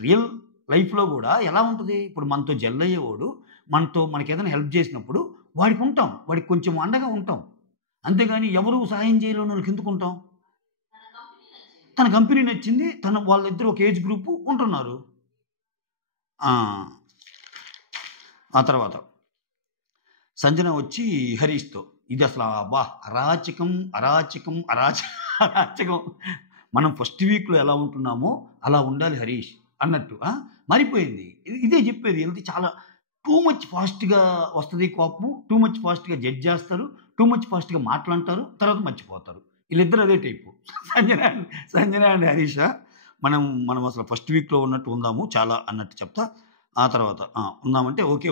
రియల్ లైఫ్‌లో గూడా ఎలా ఉంటది? ఇప్పుడు మనతో జెల్ అయ్యేవాడు, మనకేదైనా హెల్ప్ జేసినప్పుడు వాడికుంటాం. వాడికి కొంచెం అండగా ఉంటాం. అంతేగాని ఎవరు సహాయం చేయలేనోళ్ళకి ఎందుకుంటాం? తన కంపెనీ నచ్చింది. వాళ్ళిద్దరూ ఒక ఏజ్ గ్రూపు ఉంటున్నారు. ఆ! ఆ తర్వాత సంజన వచ్చి హరీష్‌తో ఇదసల అబ్బా! అరాచకం. మనం ఫస్ట్ వీక్‌లో ఎలా ఉంటున్నామో అలా ఉండాలి హరీష్ అన్నట్టు. మారిపోయింది. ఇదే చెప్పేది. ఈళ్ళది చాలా టూ మచ్ ఫాస్ట్‌గా వస్తది కోపము. టూ మచ్ ఫాస్ట్‌గా జడ్జ్ చేస్తారు. టూ మచ్ ఫాస్ట్‌గా మాటలంటారు. తర్వాత మర్చిపోతారు. ఈళ్ళిద్దరూ అదే టైపు. సంజన సంజన అండ్ హరీషా మనం అసలు ఫస్ట్ వీక్‌లో ఉన్నట్టు ఉందాము చాలా అన్నట్టు చెప్తా. ఆ తర్వాత ఉందామంటే ఓకే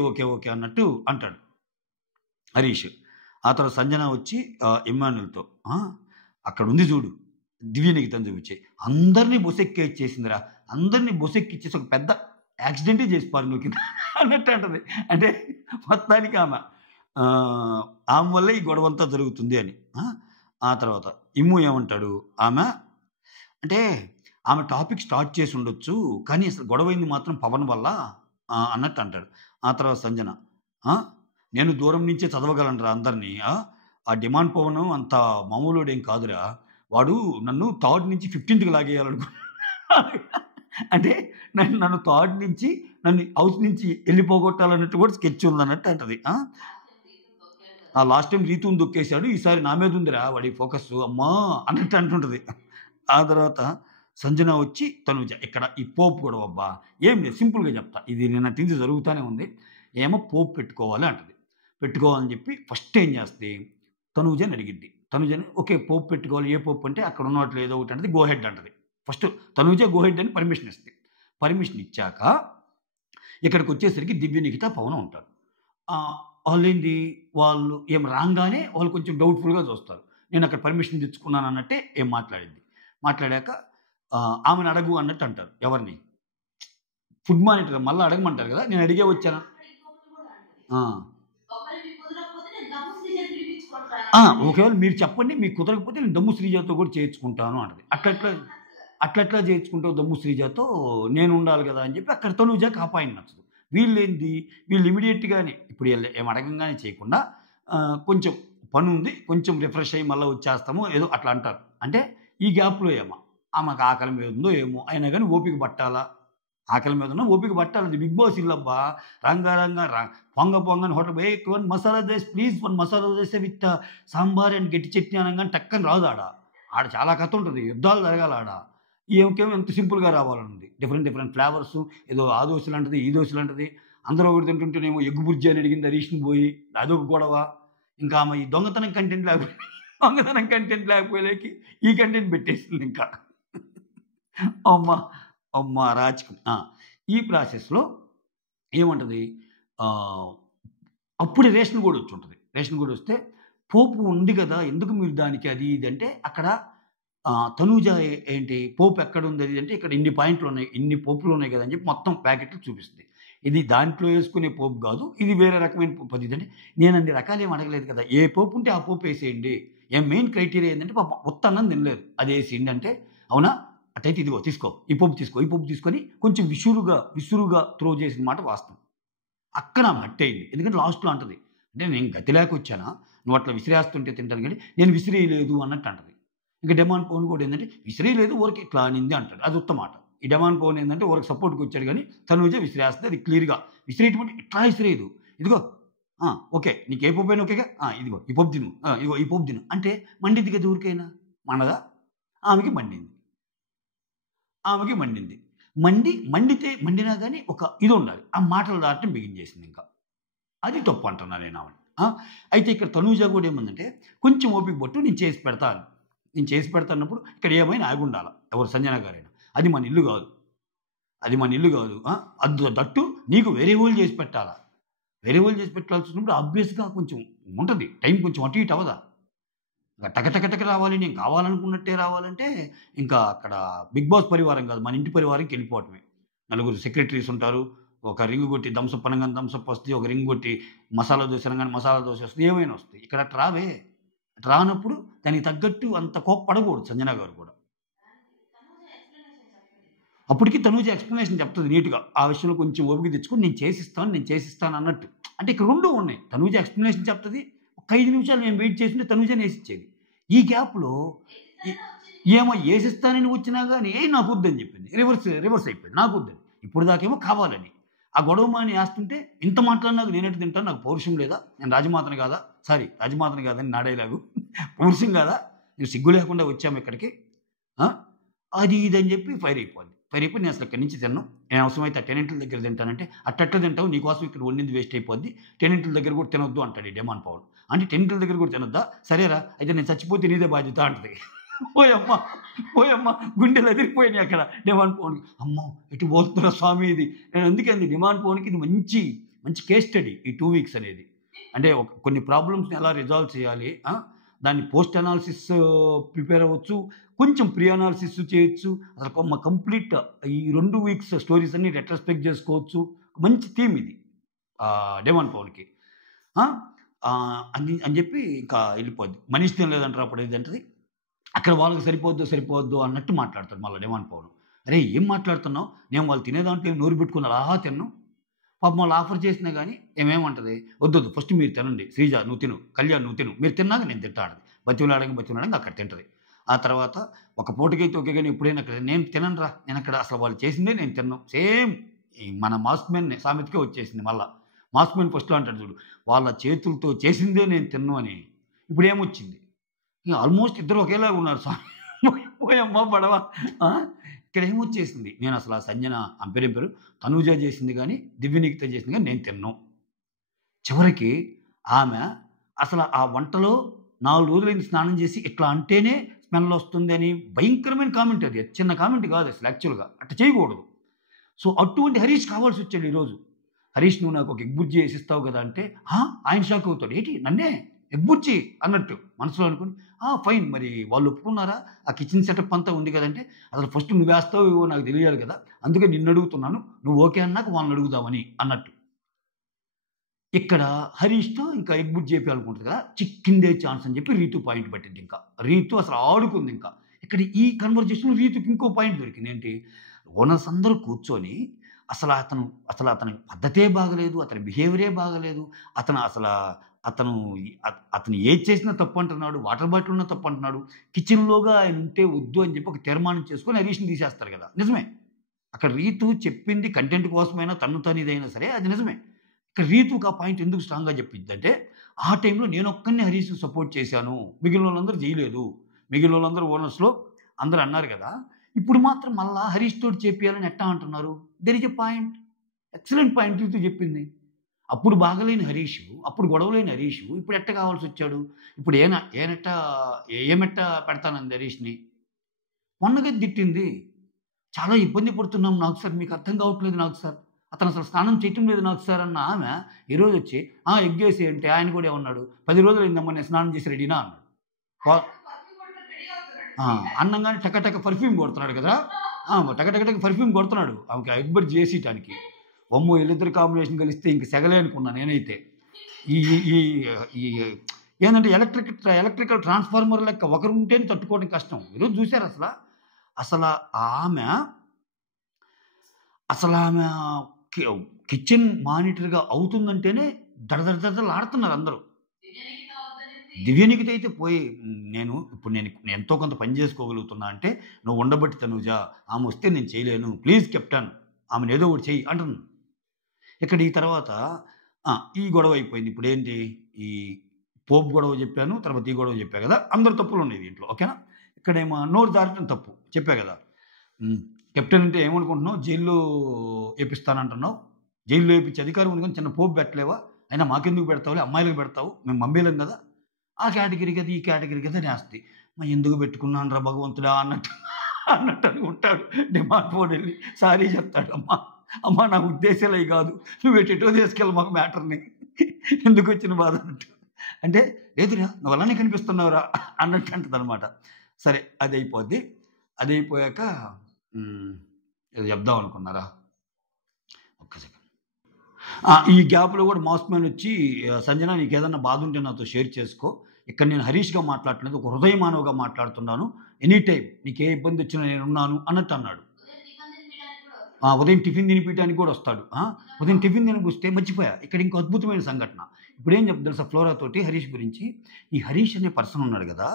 అన్నట్టు అంటాడు హరీష్. ఆ తర్వాత సంజన వచ్చి ఇమ్మాన్యుల్‌తో అక్కడుంది చూడు దివ్య నీకు చూపించి అందరిని బొసెక్కిచ్చేసిందిరా. అందరిని బొసెక్కిచ్చేసి ఒక పెద్ద యాక్సిడెంటే చేసి పారినూకింది అన్నట్టు అంటది. అంటే మొత్తానికి ఆమె వల్లే ఈ గొడవంతా జరుగుతుంది అని. ఆ తర్వాత ఇమ్ము ఏమంటాడు? అంటే ఆమె టాపిక్ స్టార్ట్ చేసి ఉండొచ్చు. కానీ అసలు గొడవైంది మాత్రం పవన్ వల్ల అన్నట్టు అంటాడు. ఆ తర్వాత సంజన నేను దూరం నుంచే చదవగలనురా అందరిని. ఆ డిమాండ్ పవన్ అంత మామూలోడేం కాదురా. వాడు నన్ను థర్డ్ నుంచి 15థ్‌కి అంటే నన్ను థర్డ్ నుంచి నన్ను హౌస్ నుంచి ఎళ్ళిపోగొట్టాలన్నట్టు కూడా స్కెచ్ ఉందన్నట్టు అంటది. లాస్ట్ టైమ్ రీతూని దొక్కేసాడు. ఈసారి నా మీద ఉందిరా వాడి ఫోకస్సు అమ్మా! అన్నట్టు అంటుంటది. ఆ తర్వాత సంజన వచ్చి తనుజ ఇక్కడ ఈ పోపు గొడవబ్బా! ఏం లేదు సింపుల్‌గా చెప్తా. ఇది నిన్నటి నుంచి జరుగుతానే ఉంది. ఏమో పోపు పెట్టుకోవాలి అంటది. పెట్టుకోవాలని చెప్పి ఫస్ట్ ఏం చేస్తది? తనూజని అడిగిద్ది. తనూజని ఓకే. పోపు పెట్టుకోవాలి. ఏ పోపు అంటే అక్కడ ఉన్న వాటిలో ఏదో ఒకటి అంటది. గో హెడ్ అంటది. ఫస్ట్ తనూజ గో హెడ్ అని పర్మిషన్ ఇస్తది. పర్మిషన్ ఇచ్చాక ఇక్కడికొచ్చేసరికి దివ్య, నిఖిత, పవన్ ఉంటారు. వాళ్ళు ఏం రాంగానే వాళ్ళు కొంచెం డౌట్‌ఫుల్‌గా చూస్తారు. నేను అక్కడ పర్మిషన్ తెచ్చుకున్నాను అన్నట్టే ఏం మాట్లాడిద్ది. మాట్లాడాక ఆమెను అడగు అన్నట్టు అంటారు. ఎవరిని? ఫుడ్ మానిటర్ మళ్ళా అడగమంటారు కదా! నేను అడిగే వచ్చానా? ఒకవేళ మీరు చెప్పండి మీకు కుదరకపోతే నేను దమ్ము శ్రీజతో కూడా చేయించుకుంటాను అంటది. అట్లెట్లా చేయించుకుంటావు దమ్ము శ్రీజతో నేను ఉండాలి కదా అని చెప్పి అక్కడ తనూజకి ఆ పాయింట్ నచ్చదు. వీళ్ళు ఇమ్మీడియేట్‌గానే ఇప్పుడు ఏం అడగంగానే చేయకుండా కొంచెం పనుంది. కొంచెం రిఫ్రెష్ అయ్యి మళ్ళా వచ్చేస్తాము ఏదో అట్లా అంటారు. అంటే ఈ గ్యాప్‌లో ఆమెకు ఆకలి మీద ఉందో ఏమో అయినా గాని ఓపిక పట్టాలా ఆకలి మీద ఉన్న ఓపిక పట్టాలి. అది బిగ్ బాస్ ఇల్లబ్బా. రంగా రంగా పొంగని హోటల్ పోయి 1 masala dosa please 1 masala dosa with sambar and గట్టి చట్నీ అనంగానే టక్కని రాదు ఆడ. ఆడ చాలా కథ ఉంటది. యుద్ధాలు జరగాలి ఆడ. ఈమెకేమో ఎంత సింపుల్‌గా రావాలనుంది. డిఫరెంట్ ఫ్లేవర్సు ఏదో ఆ దోసలంటది, ఈ దోసలంటది. అందరూ ఒకటి తింటుంటేనేమో ఎగ్ బుర్జీ అని అడిగింది హరీష్‌ని పోయి. అదొక గొడవ. ఇంకా ఆమె ఈ దొంగతనం కంటెంట్ లేకపోయేలేకి ఈ కంటెంట్ పెట్టేసిందింకా. అమ్మ! అమ్మ అరాచకం. ఈ ప్రాసెస్‌లో ఏమంటది ఆహ్, అప్పుడే రేషన్ కూడా వచ్చుంటది. రేషన్ కూడా వస్తే పోపు ఉంది గదా! ఎందుకు మీరు దానికి అది ఇది అంటే అక్కడ తనూజ ఏంటి పోపు ఎక్కడుంది అది అంటే ఇక్కడ ఇన్ని పాయింట్లున్నాయి, ఇన్ని పోపులున్నాయి గదా! అని చెప్పి మొత్తం ప్యాకెట్లు చూపిస్తది. ఇది దాంట్లో యేసుకునే పోపు గాదు. ఇది వేరే రకమైన పోపు అది ఇది అంటే నేను అన్ని రకాలేమి అడగలేదు కదా! ఏ పోపు ఉంటే ఆ పోపు యేసేయండి. మెయిన్ క్రైటీరియా ఏందంటే పాపం ఉత్తన్నం తినలేదు. అదేసేయండి అంటే అవునా? అట్టయితే ఇదిగో తీసుకో. ఈ పోపు తీసుకో. ఈ పోపు తీసుకొని కొంచెం విసురుగా త్రో చేసిన మాట వాస్తవం. అక్కడ ఆమె హర్టయింది. ఎందుకంటే లాస్ట్‌లో అంటది. అంటే నేను గతి లేక వచ్చానా? నువ్వు అట్లా విసిరేస్తుంటే తింటాను గానీ, నేను విసిరేయలేదు అన్నట్టు అంటది. ఇంక డెమాన్ పవన్ కూడా ఏందంటే, విసిరేయలేదు ఊరికే ఇట్లా అనింది అంటాడు. అది ఉత్తమాట. ఈ డెమాన్ పవన్ ఏందంటే ఊరికి సపోర్ట్‌కి వచ్చాడు గానీ, తనూజ విసిరేస్తది. అది క్లియర్‌గా విసిరేయటం అంటే ఇట్లా విసిరేయదు. ఇదిగో ఓకే. నీకు ఏ పోపైనా ఓకేగా? ఇదిగో ఈ పోపు తిను. ఇదిగో ఈ పోపు తిను. అంటే మండిద్ది కదా ఊరికైనా. మండదా? ఆమెకి మండింది. ఆమెకి మండింది. మండినా గాని ఒక ఇదుండాలి. ఆ మాటలు దాటడం బిగించేసిందింక. అది తప్పంటున్నా నేనామెని. అయితే ఇక్కడ తనూజ గూడా ఏముందంటే, కొంచెం ఓపిక పట్టు నేను చేసి పెడతా అని. నేను చేసి పెడతా అన్నప్పుడు ఇక్కడ ఏమైనా ఆగుండాల. ఎవరు సంజన గారైనా. అది మన ఇల్లు గాదు. అది మన ఇల్లు గాదు. దట్టు నీకు వేరే వోళ్ళు చేసి పెట్టాలా. వేరే వోళ్ళు చేసి పెట్టాల్సొచ్చినప్పుడు ఆబ్వియస్‌గా కొంచెం ఉంటది. టైం కొంచెం అటు ఇటు అవ్వదా? టక రావాలి. నేను కావాలనుకున్నట్టే రావాలంటే, ఇంకా అక్కడ 'బిగ్ బాస్' పరివారం గాదు. మన ఇంటి పరివారంకెళ్ళిపోవటమే. నలుగురు సెక్రటరీస్ ఉంటారు. ఒక రింగ్ కొట్టి థమ్సప్ అనంగానే థమ్సప్ వస్తది. ఒక రింగ్ కొట్టి మసాలా దోస అనంగానే మసాలా దోస వస్తది. ఏమైనా వస్తాయి. ఇక్కడ అట్ట రావే. అట్ట రానప్పుడు దానికి తగ్గట్టు అంత కోప్పడకూడదు సంజన గారు కూడా. అప్పటికి తనూజ ఎక్స్‌ప్లనేషన్ చెప్తది నీట్‌గా. ఆ విషయంలో కొంచెం ఓపిక తెచ్చుకొని నేను చేసిస్తాను అన్నట్టు. అంటే ఇక్కడ 2 ఉన్నాయి. తనూజ ఎక్స్‌ప్లనేషన్ చెప్తది. ఒక 5 నిమిషాలు నేను వెయిట్ చేసుంటే తనూజనే ఏసిచ్చేది. ఈ గ్యాప్‌లో ఎ ఏమో ఏసిస్తానని వచ్చినా గాని నాకొద్దని చెప్పింది. రివర్స్ అయిపోయింది. నాకొద్దని. ఇప్పటిదాకేమో కావాలని. ఆ గొడవ మాని ఏస్తుంటే ఇంత మాట్లాడినాక నేనెట్ట తింటాను? నాకు పౌరుషం లేదా? నేను రాజమాతని కాదా? సారీ రాజమాతని కాదని నా డైలాగు. పౌరుషం కాదా? నేను సిగ్గు లేకుండా వచ్చాము ఇక్కడికి. ఆ! అది ఇది అని చెప్పి ఫైర్ అయిపోద్ది. ఫైర్ అయిపోయి నేను అసలు ఇక్కడి నుంచి తినను. నేను అవసరమైతే ఆ టెనెంట్ల దగ్గర తింటానంటే, అట్టెట్లా తింటావు? నీకోసం ఇక్కడ వండింది వేస్ట్ అయిపోద్ది. టెనెంట్ల దగ్గర కూడా తినొద్దు అంటాడు ఈ డెమాన్ పవన్. అంటే టెనెంట్ల దగ్గర కూడా తినొద్దా? సరేరా అయితే నేను చచ్చిపోతే నీదే బాధ్యత అంటది. ఓయమ్మ! గుండెలు అదిరిపోయినాయి అక్కడ డెమాన్ పవన్‌కి. అమ్మో! ఎటు పోతుందిరా స్వామి ఇది. నేను అందుకే అంది డెమాన్ పవన్‌కి ఇది మంచి కేస్ స్టడీ ఈ 2 వీక్స్ అనేది. అంటే కొన్ని ప్రాబ్లమ్స్‌ని ఎలా రిజాల్వ్ చేయాలి. దాన్ని పోస్ట్ అనాలిసిస్ ప్రిపేర్ అవ్వచ్చు. కొంచెం ప్రీ అనాలిసిస్ చేయొచ్చు. అసలు కంప్లీట్ ఈ 2 వీక్స్ స్టోరీస్ అన్ని రెట్రోస్పెక్ట్ చేసుకోవచ్చు. మంచి థీమ్ ఇది. డెమాన్ పవన్‌కి. ఆ! అని చెప్పి ఇంకా ఎళ్ళిపోద్ది. మనిషి తినలేదంటారు అప్పుడు ఇదంటది. అక్కడ వాళ్ళకి సరిపోద్దో అన్నట్టు మాట్లాడతాడు మళ్ళా డెమాన్ పవన్. అరేయ్! ఏం మాట్లాడుతున్నావు? నేను వాళ్ళు తినే దాంట్లో ఏం నోరు పెట్టుకొని అలా తినను. పాపం వాళ్ళు ఆఫర్ చేసినా గాని ఏమేమంటది? వద్దొద్దు ఫస్ట్ మీరు తినండి. శ్రీజ నువ్వు తిను. కళ్యాణ్ నువ్వు తిను. మీరు తిన్నాక నేను తింటా అంటది. బతిమిలాడంగా అక్కడ తింటది. ఆ తర్వాత ఒక పూటకైతే ఓకే గాని ఎప్పుడైనా అక్కడ నేను తిననురా. నేనక్కడ అసలు వాళ్ళు చేసిందే నేను తినను. సేమ్ ఈ మన మాస్క్‌మెన్ సామెతకే వచ్చేసింది మళ్ళా. మాస్క్‌మెన్ ఫస్ట్‌లో అంటాడు చూడు. వాళ్ళ చేతులతో చేసిందే నేను తినను అని. ఇప్పుడేమొచ్చింది? ఇగ ఆల్‌మోస్ట్ ఇద్దరు ఒకేలాగా ఉన్నారు స్వామి. పోయమ్మ పడవ. ఆ! ఇక్కడేమొచ్చేసింది. నేనసల ఆ సంజన ఆమె పేరేం పేరు? తనూజ చేసింది గానీ, దివ్యనీకిత చేసింది గానీ నేను తినను. చివరికి ఆమె అసల ఆ వంటలో 4 రోజులైంది స్నానం చేసి ఇట్లా అంటేనే స్మెల్లొస్తుందని భయంకరమైన కామెంట్ అది. అది చిన్న కామెంట్ కాదు అసలు యాక్చువల్‌గా. అట్ట చేయకూడదు. సో, అటువంటి హరీష్ కావాల్సొచ్చాడు ఈరోజు. హరీష్ నువ్వు నాకు ఒక ఎగ్ బుర్జీ ఏసిస్తావు కదా! అంటే ఆయన షాక్ అవుతాడు. ఏటి నన్నే? ఎగ్ బుర్జీ అన్నట్టు మనసులో అనుకోని ఫైన్ మరి వాళ్ళు ఒప్పుకున్నారా? ఆ కిచెన్ సెటప్ అంతా ఉంది కదంటే, అసలు ఫస్ట్ నువ్వేస్తావో ఏవో నాకు తెలియాలి కదా! అందుకే నిన్నడుగుతున్నాను. నువ్వు ఓకే అన్నాక వాళ్ళని అడుగుదామని అన్నట్టు. ఇక్కడ హరీష్‌తో ఇంకా ఎగ్ బుర్జీ ఏపియాలనుకుంటది కదా! చిక్కిందే ఛాన్స్ అని చెప్పి రీతు పాయింట్ పట్టిందింక. రీతు అసలు ఆడుకుందింక. ఇక్కడ ఈ కన్వర్జేషన్‌లో రీతుకి ఇంకో పాయింట్ దొరికింది. ఏంటి? ఓనర్స్ అందరూ కూర్చొని అసలు అతని పద్ధతే బాగాలేదు. అతని బిహేవియరే బాగాలేదు. అతను అతను ఏది చేసినా తప్పంటున్నాడు. వాటర్ బాటిల్ ఉన్నా తప్పంటున్నాడు. కిచెన్‌లోగా ఆయన ఉంటే వద్దు అని చెప్పి ఒక తీర్మానం చేసుకొని హరీష్‌ని తీసేస్తారు కదా! నిజమే. అక్కడ రీతు చెప్పింది కంటెంట్ కోసమైనా తను ఇదైనా సరే అది నిజమే. ఇక్కడ రీతుకి ఆ పాయింట్ ఎందుకు స్ట్రాంగ్‌గా చెప్పిద్దంటే, ఆ టైంలో నేనొక్కడినే హరీష్‌కి సపోర్ట్ చేశాను. మిగిలినోళ్ళందరూ జేయలేదు. మిగిలినోళ్ళందరూ ఓనర్స్‌లో అందరూ అన్నారు గదా! ఇప్పుడు మాత్రం మళ్ళా హరీష్ తోటి చేపియాలని ఎట్టా అంటున్నారు? There is a point. Excellent point Ritu చెప్పింది. అప్పుడు బాగలేని హరీషు, అప్పుడు గొడవలేని హరీషు ఇప్పుడు ఎట్ట కావాల్సొచ్చాడు? ఇప్పుడు ఏమెట్ట పెడతానంది హరీష్‌ని? మొన్నగే తిట్టింది. చాలా ఇబ్బంది పడుతున్నాం నాకు సార్. మీకు అర్థం కావట్లేదు నాకు సార్. అతనసలు స్నానం చేయటం లేదు నాకు సార్ అన్న ఆమె ఈరోజొచ్చి ఎగ్గేసేయి అంటే ఆయన కూడా ఏమన్నాడు? 10 రోజులయిందమ్మా నేను స్నానం చేసి రెడీనా అన్నాడు. వ ఆ! అనంగానే టక టక పర్ఫ్యూమ్ కొడుతున్నాడు కదా! టక టక టక పర్ఫ్యూమ్ కొడుతున్నాడు. ఆమెకి ఎగ్బర్ట్ చేసేయటానికి. వామ్మో! ఈళ్ళిద్దరి కాంబినేషన్ కలిస్తే ఇంక సెగలే అనుకున్నా నేనైతే. ఈ ఈ ఈ ఏందంటే ఎలక్ట్రికల్ ట్రాన్స్‌ఫార్మర్ లెక్క ఒకరుంటేనే తట్టుకోవడం కష్టం. ఈరోజు చూసారా అసల? అసల ఆమె అసలామె కి కిచెన్ మానిటర్‌గా అవుతుందంటేనే దడదడదడలాడుతున్నారు అందరూ. దివ్యనికిత అయితే పోయి నేను ఎంతో కొంత పని చేసుకోగలుగుతున్నా అంటే, "నువ్వు ఉండబట్టి తనూజ. ఆమె వస్తే నేను చేయలేను. ప్లీజ్ కెప్టెన్ ఆమెను ఏదో ఒకటి చెయ్యి" అంటున్నా. ఇక్కడ ఈ తర్వాత ఈ గొడవ అయిపోయింది. ఇప్పుడేంటి ఈ పోపు గొడవ చెప్పాను. తర్వాత ఈ గొడవ చెప్పా గదా! అందరి తప్పులున్నాయి దీంట్లో. ఓకేనా? ఇక్కడేమో నోరు జారటం తప్పు. చెప్పా గదా! హ్మ్. కెప్టెన్ అంటే ఏమనుకుంటున్నావు? జైల్‌లో ఏపిస్తానంటున్నావు. జైల్‌లో ఏపిచ్చే అధికారం ఉంది గానీ చిన్న పోపు పెట్టలేవా? అయినా మాకెందుకు పెడతావులే అమ్మాయిలకి పెడతావు. మేము మమ్మీలం గదా! ఆ కేటగిరీకి అది, ఈ కేటగిరీకి అది నేస్తది. ఎందుకు పెట్టుకున్నానురా భగవంతుడా అన్నట్టు అనుకుంటాడు. డిమాండ్ ఫోనెళ్ళి సారీ చెప్తాడు. అమ్మా నా ఉద్దేశాలయి గాదు. నువ్వు ఎటెటో తీసుకెళ్ళు మాకు మ్యాటర్‌ని. ఎందుకొచ్చిన బాధ అన్నట్టు. అంటే లేదురా నువ్వు అలానే కనిపిస్తున్నావురా అన్నట్టు అంటదనమాట. సరే అదయిపోద్ది. అదయిపోయాక ఏదో చెప్దాం అనుకున్నారా? ఒక్క సెకండ్. ఈ గ్యాప్‌లో గూడా మాస్ మ్యాన్ వచ్చి సంజన నీకేదన్నా బాధుంటే నాతో షేర్ చేసుకో. ఇక్కడ నేను హరీష్‌గా మాట్లాడట్లేదు. ఒక హృదయ మానవగా మాట్లాడుతున్నాను. ఎనీ టైమ్ నీకే ఇబ్బందొచ్చినా నేనున్నాను అన్నట్టు అన్నాడు. ఉదయం టిఫిన్ తినిపియటానికి గూడా వస్తాడు. ఉదయం టిఫిన్ తినకొస్తే మర్చిపోయా. ఇక్కడ ఇంకో అద్భుతమైన సంఘటన. ఇప్పుడేం చెప్తా తెలుసా ఫ్లోరా తోటి హరీష్ గురించి. ఈ హరీష్ అనే పర్సన్ ఉన్నాడు గదా!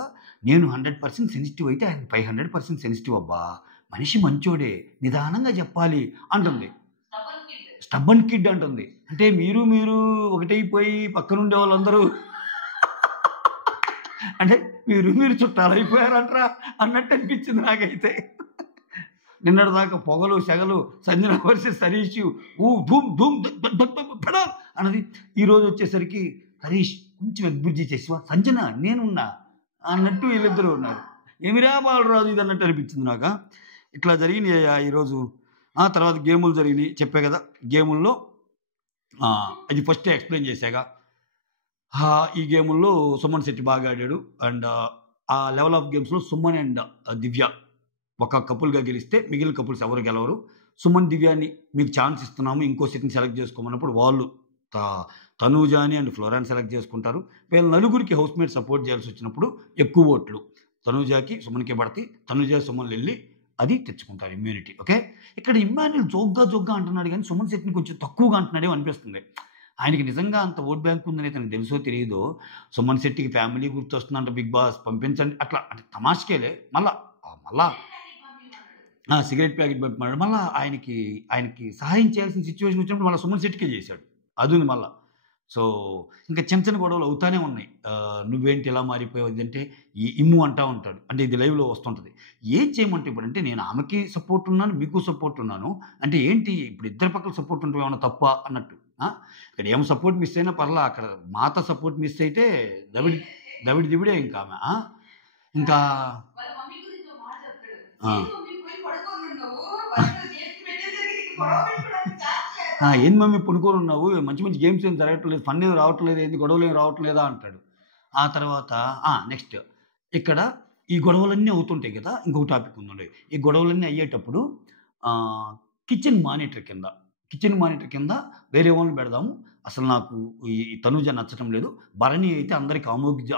నేను 100% సెన్సిటివ్ అయితే ఆయన 500% సెన్సిటివ్ అబ్బా! మనిషి మంచోడే. నిదానంగా జెప్పాలి అంటుంది. స్టబ్బర్న్ కిడ్ అంటుంది. అంటే మీరు ఒకటైపోయి పక్కనుండే వాళ్ళందరూ అంటే మీరు చుట్టాలయిపోయారంట్రా అన్నట్టు అనిపించింది నాకైతే. నిన్నటిదాకా పొగలు, సెగలు, సంజన వర్సెస్ హరీష్ ధూమ్ ధూమ్ ధక్ ధక్ ధక్ ఫడాల్ అన్నది. ఈరోజు వచ్చేసరికి హరీష్ కొంచెం అభివృద్ధి చేసివా సంజన నేనున్నా అన్నట్టు వీళ్ళిద్దరూ ఉన్నారు. ఏమిరా బాలరాజు ఇది అన్నట్టు అనిపించింది నాకు. ఇట్లా జరిగినాయ్యా ఈరోజు. తర్వాత గేములు జరిగినాయి చెప్పా కదా! గేముల్లో అది ఫస్టే ఎక్స్‌ప్లెయిన్ చేశాగా. ఈ గేముల్లో సుమన్ శెట్టి బాగా ఆడాడు. అండ్ ఆ లెవెల్ ఆఫ్ గేమ్స్‌లో సుమన్ అండ్ దివ్య ఒక కపుల్‌గా గెలిస్తే మిగిలిన కపుల్స్ ఎవరు గెలవరు. సుమన్, దివ్యాని మీకు ఛాన్స్ ఇస్తున్నాము. ఇంకో సెట్‌ని సెలెక్ట్ చేసుకోమన్నప్పుడు వాళ్ళు త తనూజాని అండ్ ఫ్లోరాని సెలెక్ట్ చేసుకుంటారు. వీళ్ళ నలుగురికి హౌస్‌మేట్ సపోర్ట్ చేయాల్సొచ్చినప్పుడు ఎక్కువ ఓట్లు తనూజాకి, సుమన్‌కే పడతాయి. తనూజ, సుమన్‌లెళ్లి అది తెచ్చుకుంటారు ఇమ్యూనిటీ. ఓకే. ఇక్కడ ఇమ్మాన్యుల్ జోగ్గా అంటున్నాడు గానీ సుమన్ శెట్టిని కొంచెం తక్కువగా అంటున్నాడేమో అనిపిస్తుంది. ఆయనకి నిజంగా అంత ఓట్ బ్యాంక్ ఉందని తనకు తెలుసో తెలీదో సుమన్ శెట్టికి ఫ్యామిలీ గుర్తొస్తుందంట బిగ్ బాస్ పంపించండి అట్లా అంటే తమాషకేలే. మళ్ళా సిగరెట్ ప్యాకెట్ పంపినాడు. మళ్ళా ఆయనకి సహాయం చేయాల్సిన సిచ్యువేషన్ వచ్చినప్పుడు మళ్ళా సుమన్ శెట్టికే చేశాడు. అదుంది మళ్ళా. సో, ఇంకా చిన్న గొడవలు అవుతానే ఉన్నాయి. నువ్వేంటి ఇలా మారిపోయావు అంటే ఇమ్ము అంటా ఉంటాడు. అంటే ఇది లైవ్‌లో వస్తుంటది. ఏం చేయమంటే ఇప్పుడంటే నేను ఆమెకి సపోర్ట్ ఉన్నాను. మీకు సపోర్ట్ ఉన్నాను. అంటే ఏంటి ఇప్పుడు ఇద్దరి పక్కల సపోర్ట్ ఉంటే ఏమన్నా తప్పా అన్నట్టు. ఇక్కడ ఏం సపోర్ట్ మిస్ అయినా పర్లా. అక్కడ మాత సపోర్ట్ మిస్ అయితే దవిడి దివిడే ఇంకా ఆమె. ఇంకా ఏంది మమ్మీ పడుకోనున్నావు? మంచి మంచి గేమ్స్ ఏం జరగట్లేదు. ఫన్ ఏం రావట్లేదు ఏంది? గొడవలు ఏం రావట్లేదా అంటాడు. ఆ తర్వాత నెక్స్ట్ ఇక్కడ ఈ గొడవలన్నీ అవుతుంటాయి కదా! ఇంకొక టాపిక్ ఉందండి. ఈ గొడవలన్నీ అయ్యేటప్పుడు కిచెన్ మానిటర్ కింద వేరే వాళ్ళని పెడదాము. అసలు నాకు ఈ తనూజ నచ్చటం లేదు. భరణి అయితే అందరికి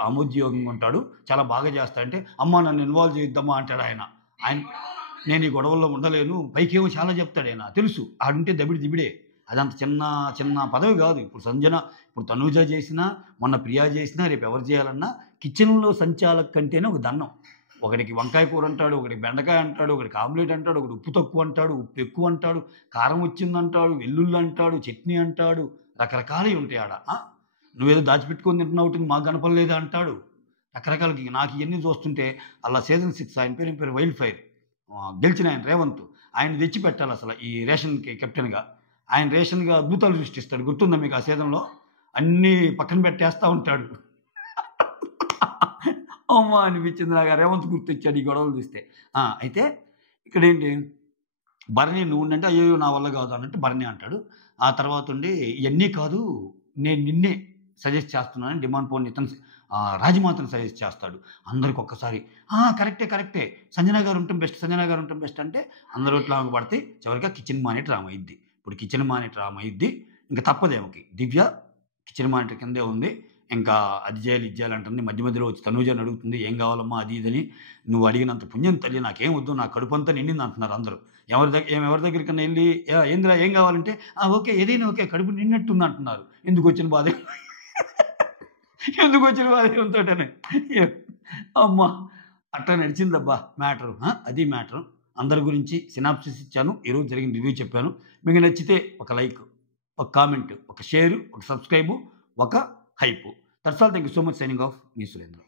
ఆమోద్యోగంగా ఉంటాడు. చాలా బాగా చేస్తాడంటే, అమ్మా నన్ను ఇన్వాల్వ్ చేయొద్దమ్మా అంటాడు ఆయన. నేను ఈ గొడవల్లో ఉండలేను. పైకేమో చాలా చెప్తాడాయన. తెలుసు ఆడుంటే దబిడే. అదంత చిన్న పదవి కాదు. ఇప్పుడు తనూజ చేసినా, మొన్న ప్రియా చేసినా, రేపు ఎవరు చేయాలన్నా కిచెన్‌లో సంచాలక్ కంటేనే ఒక దండం. ఒకడికి వంకాయ కూర అంటాడు, ఒకడికి బెండకాయ అంటాడు, ఒకడికి ఆమ్లెట్ అంటాడు, ఒకడు ఉప్పు తక్కువ అంటాడు, ఉప్పు ఎక్కువ అంటాడు, కారం వచ్చిందంటాడు, వెల్లుల్లి అంటాడు, చట్నీ అంటాడు, రకరకాలవి ఉంటాయి ఆడ. నువ్వేదో దాచిపెట్టుకొని తింటున్నావు ఒకటి మాకు కనపడలేదా అంటాడు. రకరకాలకి నాకు ఇవన్నీ చూస్తుంటే అలా సీజన్ 6 ఆయన పేరు వైల్డ్ ఫైర్ గెలిచిన ఆయన రేవంత్. ఆయన తెచ్చి పెట్టాలి అసలు ఈ రేషన్‌కి కెప్టెన్‌గా. ఆయన రేషన్‌గా అద్భుతాలు సృష్టిస్తాడు. గుర్తుందా మీకు ఆ సీజన్‌లో? అన్నీ పక్కన పెట్టేస్తా ఉంటాడు. అమ్మా! అనిపించింది నాకు. ఆ రేవంత్ గుర్తొచ్చాడు ఈ గొడవలు చూస్తే. అయితే ఇక్కడేంటి భరణి నువ్వుండంటే అయ్యయ్యో! నా వల్ల కాదు అన్నట్టు భరణి అంటాడు. ఆ తర్వాతుండి ఇయన్నీ కాదు నేను నిన్నే సజెస్ట్ చేస్తున్నానని డిమాండ్ పోని ఇతను రాజమాతను సజెస్ట్ చేస్తాడు. అందరికి ఒక్కసారి కరెక్టే, కరెక్టే. సంజన గారు ఉండటం బెస్ట్, సంజన గారు ఉండటం బెస్ట్ అంటే అందరూ ఇట్లా పడితే చివరిగా కిచెన్ మానిటర్ ఆమె అయ్యిద్ది. ఇప్పుడు కిచెన్ మానిటర్ ఆమె అయ్యిద్ది. ఇంక తప్పదు ఆమెకి. దివ్య కిచెన్ మానిటర్ కిందే ఉంది. ఇంకా అది చేయాలి, ఇది చేయాలి అంటుంది. మధ్య మధ్యలో వచ్చి తనూజని అడుగుతుంది. ఏం కావాలమ్మా అది ఇదని. నువ్వు అడిగినంత పుణ్యం తల్లి నాకేం వద్దు. నా కడుపంతా నిండింది అంటున్నారు అందరూ. ఎవరి దగ్గరికన్నా ఎళ్లి ఏందిరా ఏం కావాలంటే ఓకే ఏదైనా ఓకే కడుపు నిండినట్టుంది అంటున్నారు. ఎందుకొచ్చిన బాధ ఎందుకొచ్చిన బాధ ఏమితోటని. అమ్మా! అట్లా నడిచిందబ్బా మ్యాటరు. అది మ్యాటరు. అందరి గురించి సినాప్సిస్ ఇచ్చాను. ఈరోజు జరిగిన రివ్యూ చెప్పాను. మీకు నచ్చితే ఒక లైక్, ఒక కామెంట్, ఒక షేరు, ఒక సబ్‌స్క్రైబు, ఒక hype. That's all. Thank you so much. Signing off. Me Surendra.